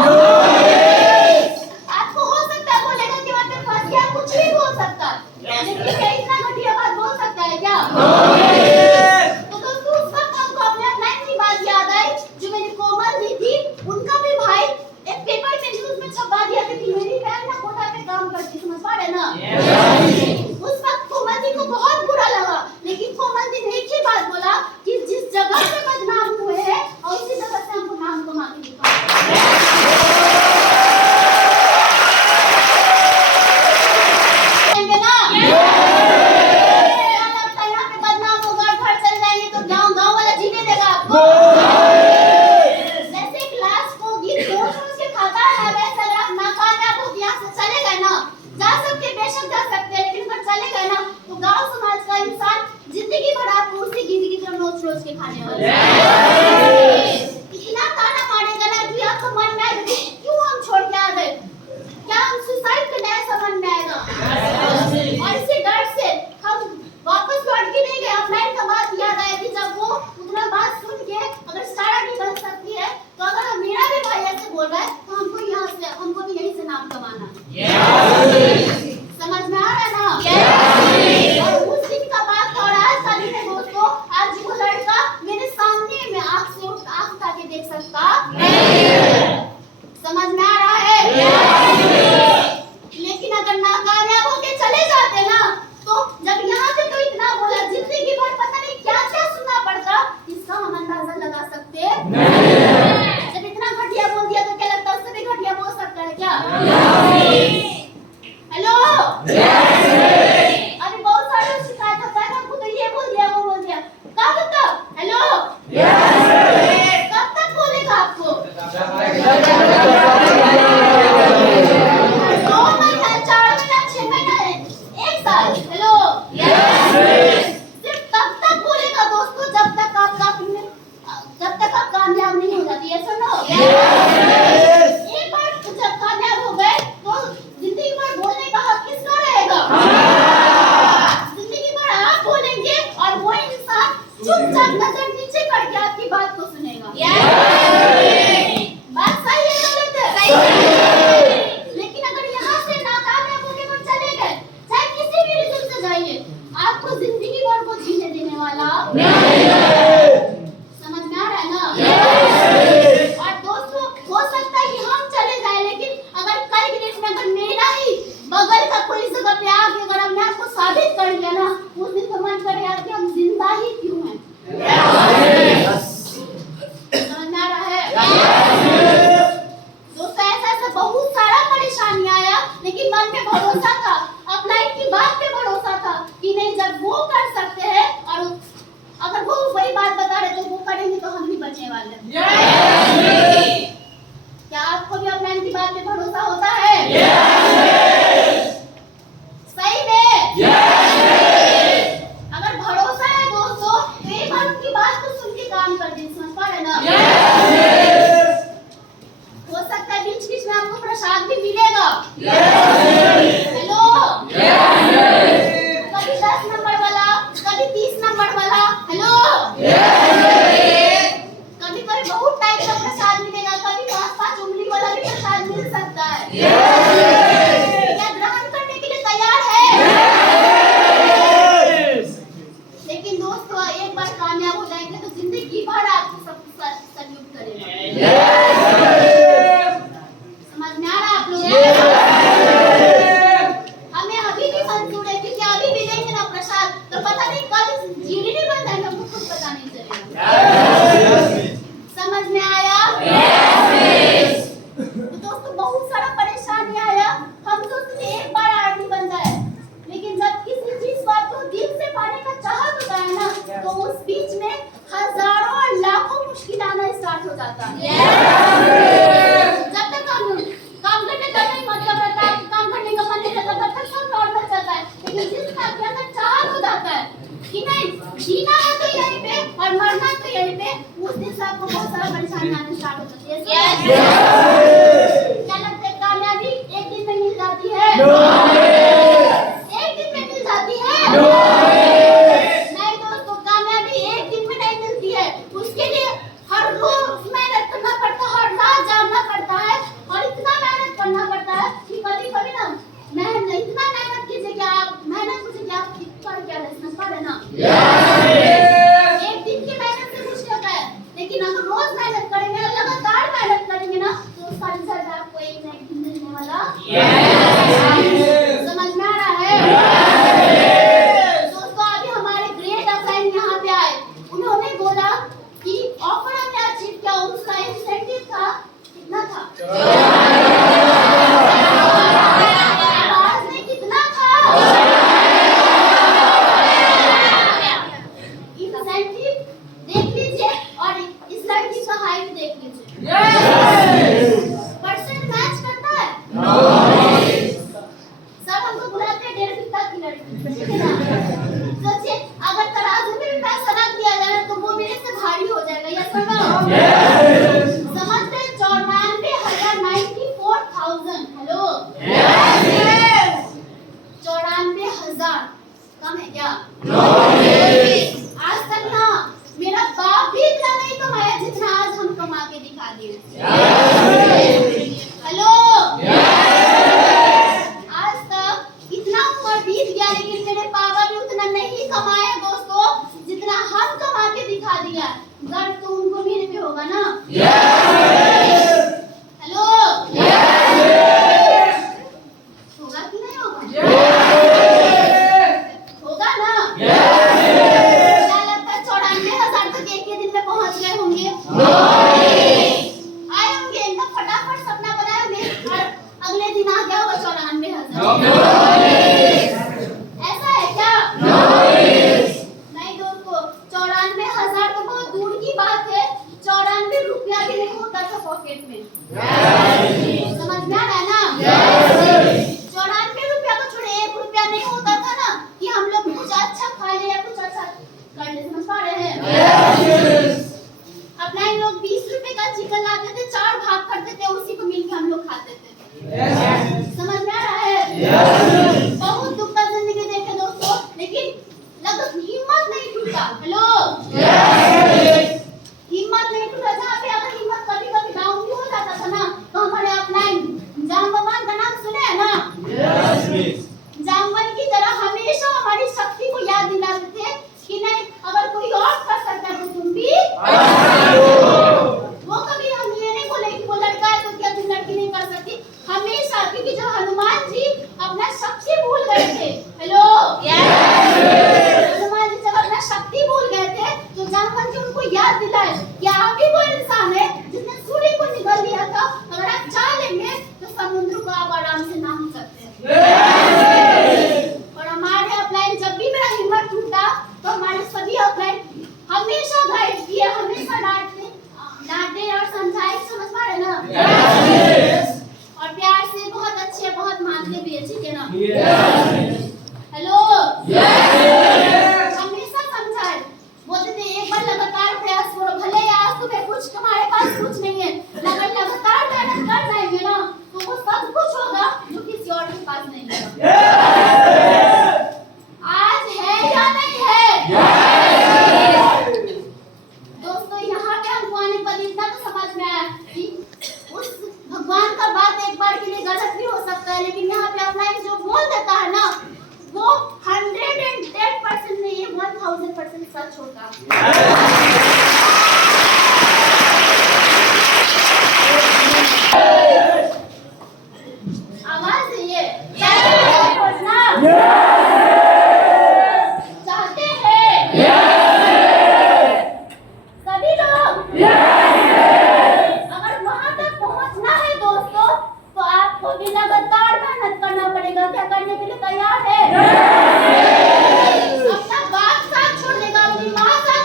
आपको हो सकता है बोलेगा कि वहाँ पे फंस गया, कुछ भी बोल सकता है, लेकिन क्या इतना घटिया बात बोल सकता है क्या? तो दोस्तों उस वक्त हमको अपने लाइफ की बात याद आई, जो मेरी कोमल दी थी, उनका भी भाई एक पेपर में न्यूज़ में छपवा दिया था कि मेरी बहन ना कोटा पे काम करती। समझ पा रहे ना? उस वक्त कोमल दी को बहुत बुरा लगा, लेकिन कोमल दी ने एक ही बात बोला कि जिस जगह से बदनाम हुए हैं और उसी जगह से हमको नाम कमा के दिखाओ। रोज के खाने वाले इतना ताना मारेगा ना कि आपको मन में आएगा क्यों हम छोड़ के आ गए, क्या हम सुसाइड करने ऐसा मन में आएगा। और इसी डर से हम वापस लौट के नहीं गए। अपलाइन का बात याद आया कि जब वो उतना बात सुन के अगर सारा नहीं बन सकती है, तो अगर मेरा भी भाई ऐसे बोल रहा है तो हमको यहाँ से, हमको भी यहीं से नाम कमाना। समझ में आ रहा है ना? और उस दिन का बात और आज का दिन है दोस्तों। आज वो लड़का मेरे सामने में आँख से आँख उठा के देख सकता नहीं। समझ में आ रहा है? लेकिन अगर नाकामयाब होके चले जाते ना, तो जब यहाँ पे तो इतना बोला, जिंदगी भर पता नहीं क्या क्या सुनना पड़ता, इसका हम अंदाजा लगा सकते नहीं। जब इतना घटिया बोल दिया तो क्या लगता है उससे भी घटिया बोल सकता है क्या? हेलो, अरे बहुत सारे शिकायत होता है, हमको तो ये बोल दिया वो बोल दिया, कब तक? हेलो, कब तक बोलेगा आपको? 2 महीना, 4 महीना, 6 महीना, 1 साल? हेलो, सिर्फ तब तक बोलेगा दोस्तों जब तक आप कामयाब नहीं हो जाती है। सुनो, एक बार जब कामयाब हो गए तो जिंदगी भर बोलने का हक किसका रहेगा? जिंदगी भर आप बोलेंगे और वो इंसान चुपचाप नजर नीचे करके आपकी बात को सुनेगा। बात सही है गलत है? सही है। लेकिन अगर यहाँ से नाकामयाब होके वो चले गए, चाहे किसी भी रीजन से जाइए, आपको जिंदगी भर को जीने देने वाला नहीं। समझ में आ रहा है ना? और दोस्तों हो सकता है कि हम चले जाए, लेकिन अगर कल की डेट में अगर मेरा ही बगल का कोई जगह पे आके अगर हमने आपको साबित कर दिया ना, उस दिन तो मन करे यार कि हम जिंदा ही क्यों हैं। समझ में आ रहा है? दोस्तों ऐसा बहुत सारा परेशानी आया, लेकिन मन में भरोसा था, अपलाइन की बात पे भरोसा था कि नहीं, जब वो कर सकते हैं और अगर वो वही बात बता रहे तो वो करेंगे तो हम भी बचने वाले हैं। क्या आपको भी अपलाइन की बात पे भरोसा होता है? सही में? अगर भरोसा है दोस्तों तो एक बार उनकी बात को सुन के काम कर दीजिए। समझ पा रहे ना? हो सकता है बीच बीच में आपको प्रसाद भी मिलेगा। हेलो, कभी 10 नंबर वाला, कभी 30 नंबर वाला। हेलो, कभी कभी बहुत टाइप का प्रसाद मिलेगा, कभी 5-5 उंगली वाला भी प्रसाद मिल सकता है। क्या ग्रहण करने के लिए तैयार है? लेकिन दोस्तों एक बार कामयाब हो जाएंगे तो जिंदगी भर आपको सब सल्यूट करेगा। समझ में आ रहा है आप लोग? हमें अभी भी मंजूर है, क्योंकि अभी भी लेंगे ना प्रसाद तो पता नहीं कब जीडी नहीं बन जाएगा, हमको कुछ पता नहीं चलेगा। समझ में आया? तो दोस्तों बहुत सारा परेशानी आया, हम सोचते एक बार आरती बन जाए, लेकिन उस बीच में हजारों और लाखों मुश्किल आना स्टार्ट हो जाता है। जब तक काम करने का नहीं मतलब रहता, काम करने का मन नहीं करता, तब तक सब नॉर्मल चलता है। लेकिन जिस आपके अंदर चाहत हो जाता है कि नहीं जीना है तो यहीं पे और मरना तो यहीं पे, उस दिन से आपको बहुत सारा परेशानी आने स्टार्ट हो जाती है। क्या लगता है कामयाबी एक दिन में मिल जाती है? एक दिन में मिल जाती है? नहीं दोस्तों, कामयाबी एक दिन में नहीं मिलती है। उसके लिए हर रोज मेहनत करना पड़ता है, हर रात जागना पड़ता है और इतना मेहनत करना पड़ता है कि कभी कभी ना इतना मेहनत कीजिए कि आप मेहनत कीजिए कि आप पढ़ क्या समझ पा रहे ना। एक दिन की मेहनत से कुछ होता है, लेकिन अगर रोज मेहनत करेंगे, लगातार मेहनत करेंगे ना, तो उसका रिजल्ट आपको एक ना एक दिन मिलने वाला। समझ में आ रहा है? दोस्तों अभी हमारे ग्रेट अपलाइन यहाँ पे आए, उन्होंने बोला कि ऑफर हमने अचीव किया, उसका इंसेंटिव था कितना था? आवाज में कितना था? इंसेंटिव देख लीजिए और इस लड़की का हाइट देख लीजिए। परसेंट मैच करता है? सब हमको बुलाते हैं 1.5 फीट की लड़की, ठीक है ना? सोचिए अगर तराजू में भी पैसा रख दिया जाए तो वो मेरे से भारी हो जाएगा, यस और नो? समझते हैं 94,094,000। हेलो, 94,000 कम है क्या? आज तक ना मेरा बाप भी इतना नहीं कमाया जितना आज हम कमा के दिखा दिए। हेलो, आज तक इतना उम्र बीत गया लेकिन मेरे पापा भी उतना नहीं कमाए दोस्तों जितना हम कमा के दिखा दिया। गर्व तो उनको मेरे पे होगा ना? हेलो, होगा कि नहीं होगा? होगा ना? क्या लगता है 94,000 तक एक ही दिन में पहुंच गए होंगे? आए होंगे एकदम फटाफट सपना बनाए होंगे और अगले दिन आ गया होगा 94,000। ऐसा है क्या? नहीं दोस्तों, 94,000 तो बहुत दूर की बात है, 94 रुपया भी नहीं होता था पॉकेट में। समझ में आ रहा है ना? 94 रुपया को छोड़े 1 रुपया नहीं होता था ना कि हम लोग कुछ अच्छा खा ले या कुछ अच्छा कर ले। समझ पा रहे हैं? अपना इन लोग 20 रुपए का चिकन लाते थे, 4 भाग करते थे, उसी को मिलके हम लोग खाते थे। समझ में आ रहा है? बहुत दुख का जिंदगी देखे दोस्तों, लेकिन हिम्मत नहीं टूटा। हेलो, हिम्मत नहीं टूटा। जहाँ पे अगर हिम्मत कभी कभी डाउन भी हो जाता था ना, तो हमारे अपलाइन जाम्बवान का नाम सुने हैं ना? जाम्बवान की तरह हमेशा हमारी शक्ति को याद दिलाते थे कि नहीं अगर कोई और कर सकता है तो तुम भी। वो कभी हम ये नहीं बोले कि वो लड़का है तो क्या तुम लड़की नहीं कर सकती, हमेशा। क्योंकि जो हनुमान जी अपना शक्ति भूल गए थे, हेलो, हनुमान जी जब अपना शक्ति भूल गए थे तो जाम्बवान जी उनको याद दिलाए कि आप ही वो इंसान है जिसने सूर्य को निगल दिया था, अगर आप चाह लेंगे तो समुद्र को आप आराम से नाम सकते हैं। और हमारे अपलाइन जब भी मेरा हिम्मत टूटा तो हमारे सभी अपलाइन हमेशा गाइड किए, हमेशा डांटे और समझाए। समझ पा रहे ना? और प्यार से बहुत अच्छे, बहुत मानते भी है, ठीक है ना? हेलो, हमेशा समझाए, बोलते थे एक बार लगातार प्रयास करो, भले आज तुम्हें कुछ तुम्हारे पास कुछ नहीं है, लेकिन लगातार मेहनत कर जाएंगे ना तो वो सब कुछ होगा जो किसी और के पास नहीं है। आज है या नहीं है? दोस्तों यहाँ पे हमको आने के बाद इतना तो समझ में आया कि उस भगवान का बात एक बार के लिए गलत भी हो सकता है, लेकिन यहाँ पे अपना जो बोल देता है ना वो 110% नहीं, 1000% सच होता है। आवाज है ये चाहते हैं सभी लोग। अगर वहां तक पहुंचना है दोस्तों तो आपको भी लगातार मेहनत करना पड़ेगा। क्या करने के लिए तैयार है? अपना बाप साथ छोड़ देगा, अपनी माँ साथ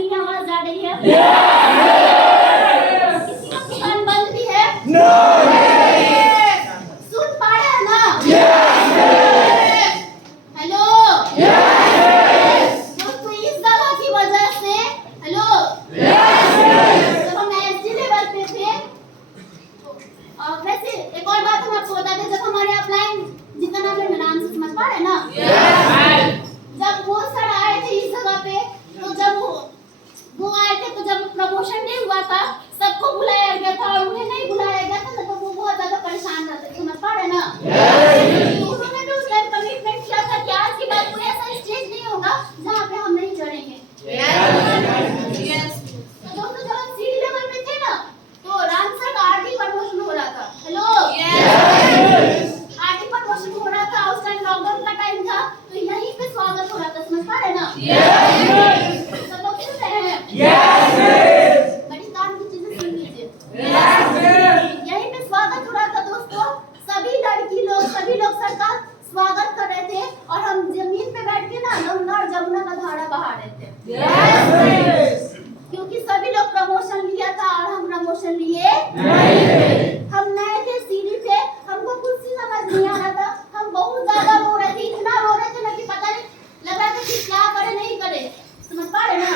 नहीं की आवाज आ रही है? किसी का कान बंद भी है? सुन पा रहे हैं ना? हेलो दोस्तों, इस जगह की वजह से हेलो जब हम एसडी लेवल पे थे, और वैसे एक और बात हम आपको बता दें, जब हमारे अपलाइन जितना भी नाम से समझ पा रहे हैं ना, जब वो सर आए थे इस जगह पे, तो जब वो आए थे तो जब प्रमोशन नहीं हुआ था, सबको बुलाया गया था और उन्हें नहीं बुलाया गया था, तो वो बहुत ज्यादा परेशान रहते थे, समझ पा रहे हैं ना? तो उन्होंने भी उस टाइम कमिटमेंट किया था कि आज के बाद कोई ऐसा स्टेज नहीं होगा जहाँ पे हम नहीं चढ़ेंगे। तो दोस्तों, जब हम सीडी लेवल पे थे ना, तो राम सर का आरटी प्रमोशन हो रहा था। हेलो आरटी प्रमोशन हो रहा था, उस टाइम लॉकडाउन का टाइम था, तो यहीं पे स्वागत हो रहा था, समझ पा रहे हैं ना? सब लोग सुन रहे हैं? बड़ी काम की चीजें सुन लीजिए। यहीं पे स्वागत हो रहा था दोस्तों, सभी लड़की लोग सभी लोग सर का स्वागत कर रहे थे, और हम जमीन पे बैठ के ना गंगा और जमुना का धारा बहा रहे थे, क्योंकि सभी लोग प्रमोशन लिया था और हम प्रमोशन लिए हम नए थे, सीढ़ी थे, हमको कुछ भी समझ नहीं आ रहा था, हम बहुत ज्यादा रो रहे थे, इतना रो रहे थे ना कि पता नहीं लग रहा था कि क्या करे नहीं करे, समझ पा रहे ना?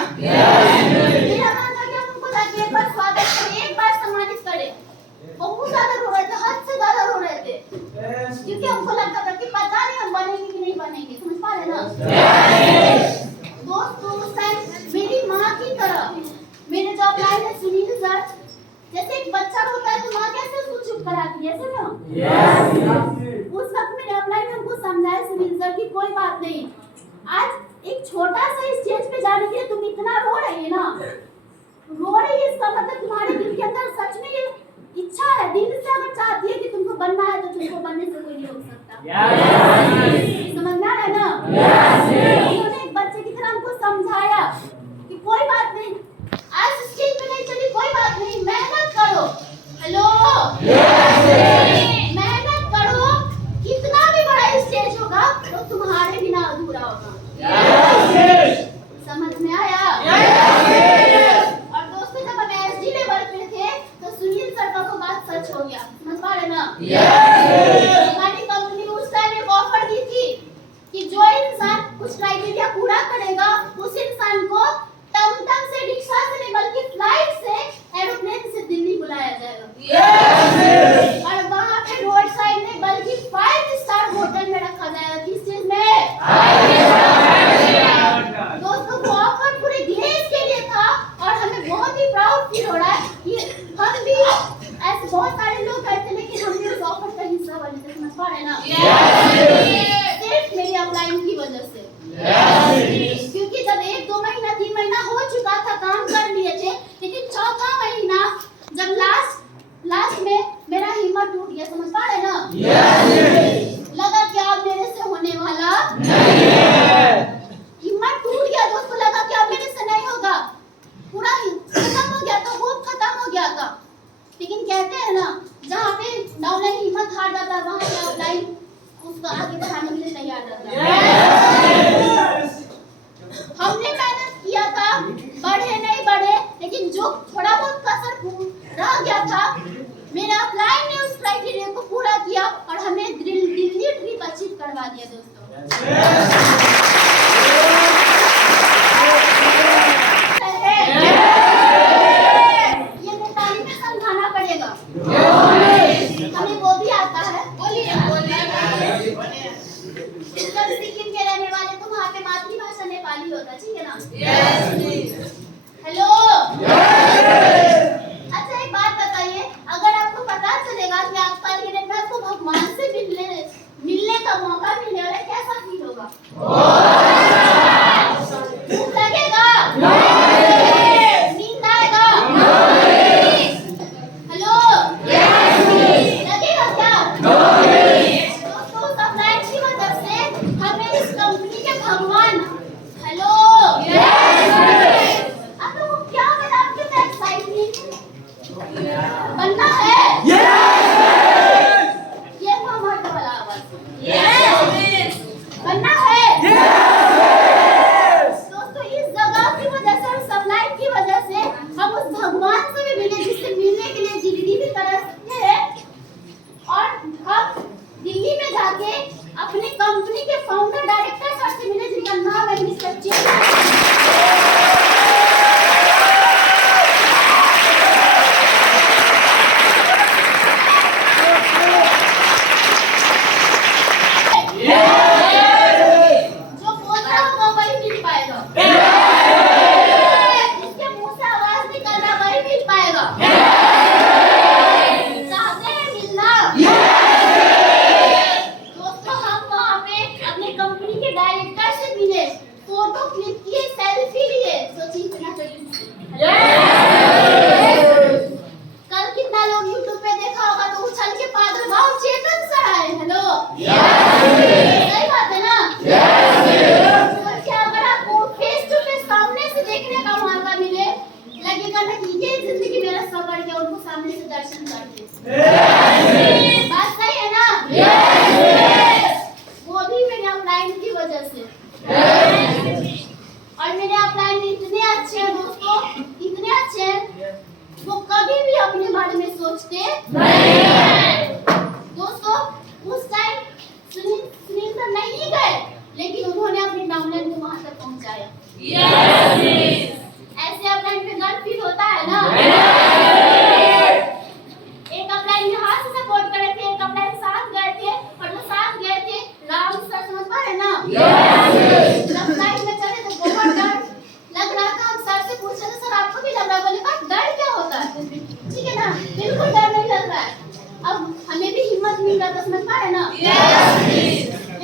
मेरा मन था कि हम उनको जाके एक बार स्वागत करें, एक बार सम्मानित करें। बहुत ज्यादा रो रहे थे, हद से ज्यादा रो रहे थे, क्योंकि हमको लगता था कि पता नहीं हम बनेंगे कि नहीं बनेंगे, समझ पा रहे ना? दोस्तों, उस टाइम मेरी माँ की तरह मेरे जो अपलाइन है सुनील सर, जैसे एक बच्चा रोता है तो माँ कैसे उसको चुप कराती है, ऐसे ना? उस वक्त मेरे अपलाइन हमको समझाए सुनील सर की कोई बात नहीं, आज एक छोटा सा स्टेज पे जाने के लिए तुम इतना रो रही है ना, रो रही है, इसका मतलब तुम्हारे दिल के अंदर सच में ये इच्छा है, दिल से अगर चाहती है कि तुमको बनना है, तो तुमको बनने से कोई नहीं रोक सकता। समझ में आ रहा है ना? उन्होंने एक बच्चे की तरह हमको समझाया कि कोई बात नहीं, आज स्टेज पे नहीं चली कोई बात नहीं, मेहनत करो। हेलो मेहनत करो, कितना भी बड़ा स्टेज होगा तो तुम्हारे बिना अधूरा होगा। समझ में आया? और दोस्तों, जब हम एसडी लेवल पे थे तो सुनील सर का तो बात सच हो गया, समझ पा रहे ना? हमारी कंपनी उस टाइम एक कि ये जिंदगी मेरा सफर गया उनको सामने से दर्शन करके। बात सही है ना? वो भी मेरे अपलाइन की वजह से। और मेरे अपलाइन इतने अच्छे हैं दोस्तों, इतने अच्छे हैं, वो कभी भी अपने बारे में सोचते नहीं हैं। दोस्तों उस टाइम सुनील सर नहीं गए, लेकिन उन्होंने अपने डाउनलाइन को वहां तक पहुंचाया। ऐसे अपलाइन पे गर्व फील होता है ना? एक अपलाइन यहाँ से सपोर्ट करे थे, एक अपलाइन साथ गए थे, और जो साथ गए थे राम सर, समझ पा रहे ना? जब फ्लाइट में चले तो बहुत डर लग रहा था। हम सर से पूछ रहे थे, सर आपको भी लग रहा है? बोले बस डर क्या होता है, ठीक है ना, बिल्कुल डर नहीं लग रहा है। अब हमें भी हिम्मत मिल रहा था, समझ पा रहे ना?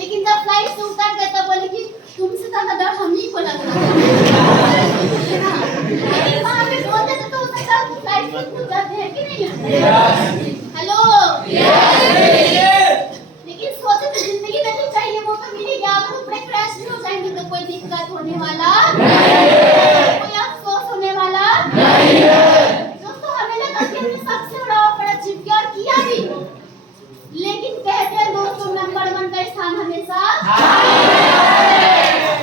लेकिन जब फ्लाइट से उतर गए तब बोले कि तुमसे ज्यादा डर हम ही को लग रहा है। लेकिन वहाँ पे बोलते थे तो उसने कहा फ्लाइट से कूद जाते हैं कि नहीं है? हेलो, लेकिन सोचे तो जिंदगी में जो चाहिए वो तो मिलेगी। अगर ऊपर क्रैश भी हो जाएंगे तो कोई दिक्कत होने वाला नहीं, कोई अफसोस होने वाला नहीं है। दोस्तों हमें लगा कि हमने सबसे बड़ा ऑफर अचीव किया और किया भी, लेकिन कहते हैं दोस्तों नंबर 1 का स्थान हमेशा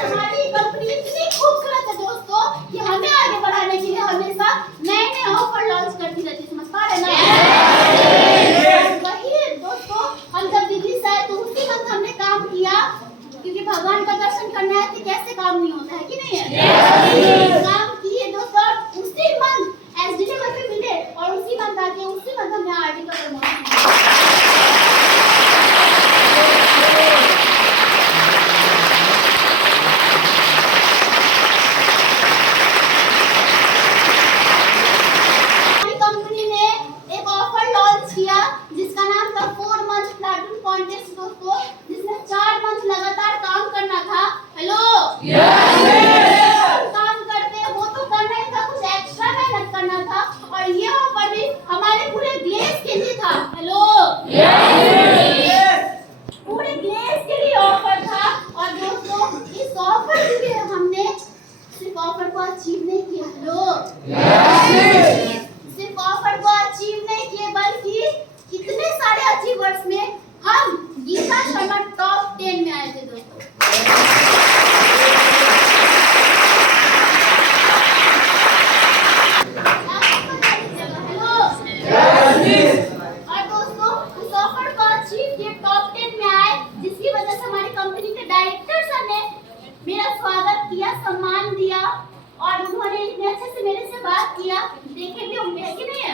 हमारी कंपनी इतनी खूबसूरत है दोस्तों कि हमें आगे बढ़ाने के लिए हमेशा नए नए ऑफर लॉन्च करती रहती है, समझ पा रहे ना? वही दोस्तों, हम जब दिल्ली से आए तो उसी वक्त हमने काम किया, क्योंकि भगवान का दर्शन करने आए थे, कैसे काम नहीं होता है कि नहीं है? काम किए दोस्तों, उसी मंथ एसडी लेवल पे मिले और उसी मंथ आके उसी मंथ हमने आरडी का प्रमोशन किया। जिसका नाम था 4 मंथ प्लाटून कॉन्टेस्ट दोस्तों, जिसमें 4 मंथ लगातार काम करना था। हेलो, काम करते हैं वो तो करना ही था, कुछ एक्स्ट्रा मेहनत करना था, और ये ऑफर भी हमारे पूरे ग्लेज के लिए था। हेलो, पूरे ग्लेज के लिए ऑफर था। और दोस्तों इस ऑफर के लिए हमने सिर्फ ऑफर को अचीव नहीं किया, हेलो, सिर्फ ऑफर को अचीव नहीं किए, बल्कि कितने सारे अचीवर्स में हम गीता शर्मा टॉप 10 में आए थे दोस्तों। और दोस्तों उस ऑफर को अचीव किए, टॉप 10 में आए, जिसकी वजह से हमारी कंपनी के डायरेक्टर सर ने मेरा स्वागत किया, सम्मान दिया, और उन्होंने इतने अच्छे से मेरे से बात किया। देखे भी होंगे कि नहीं है?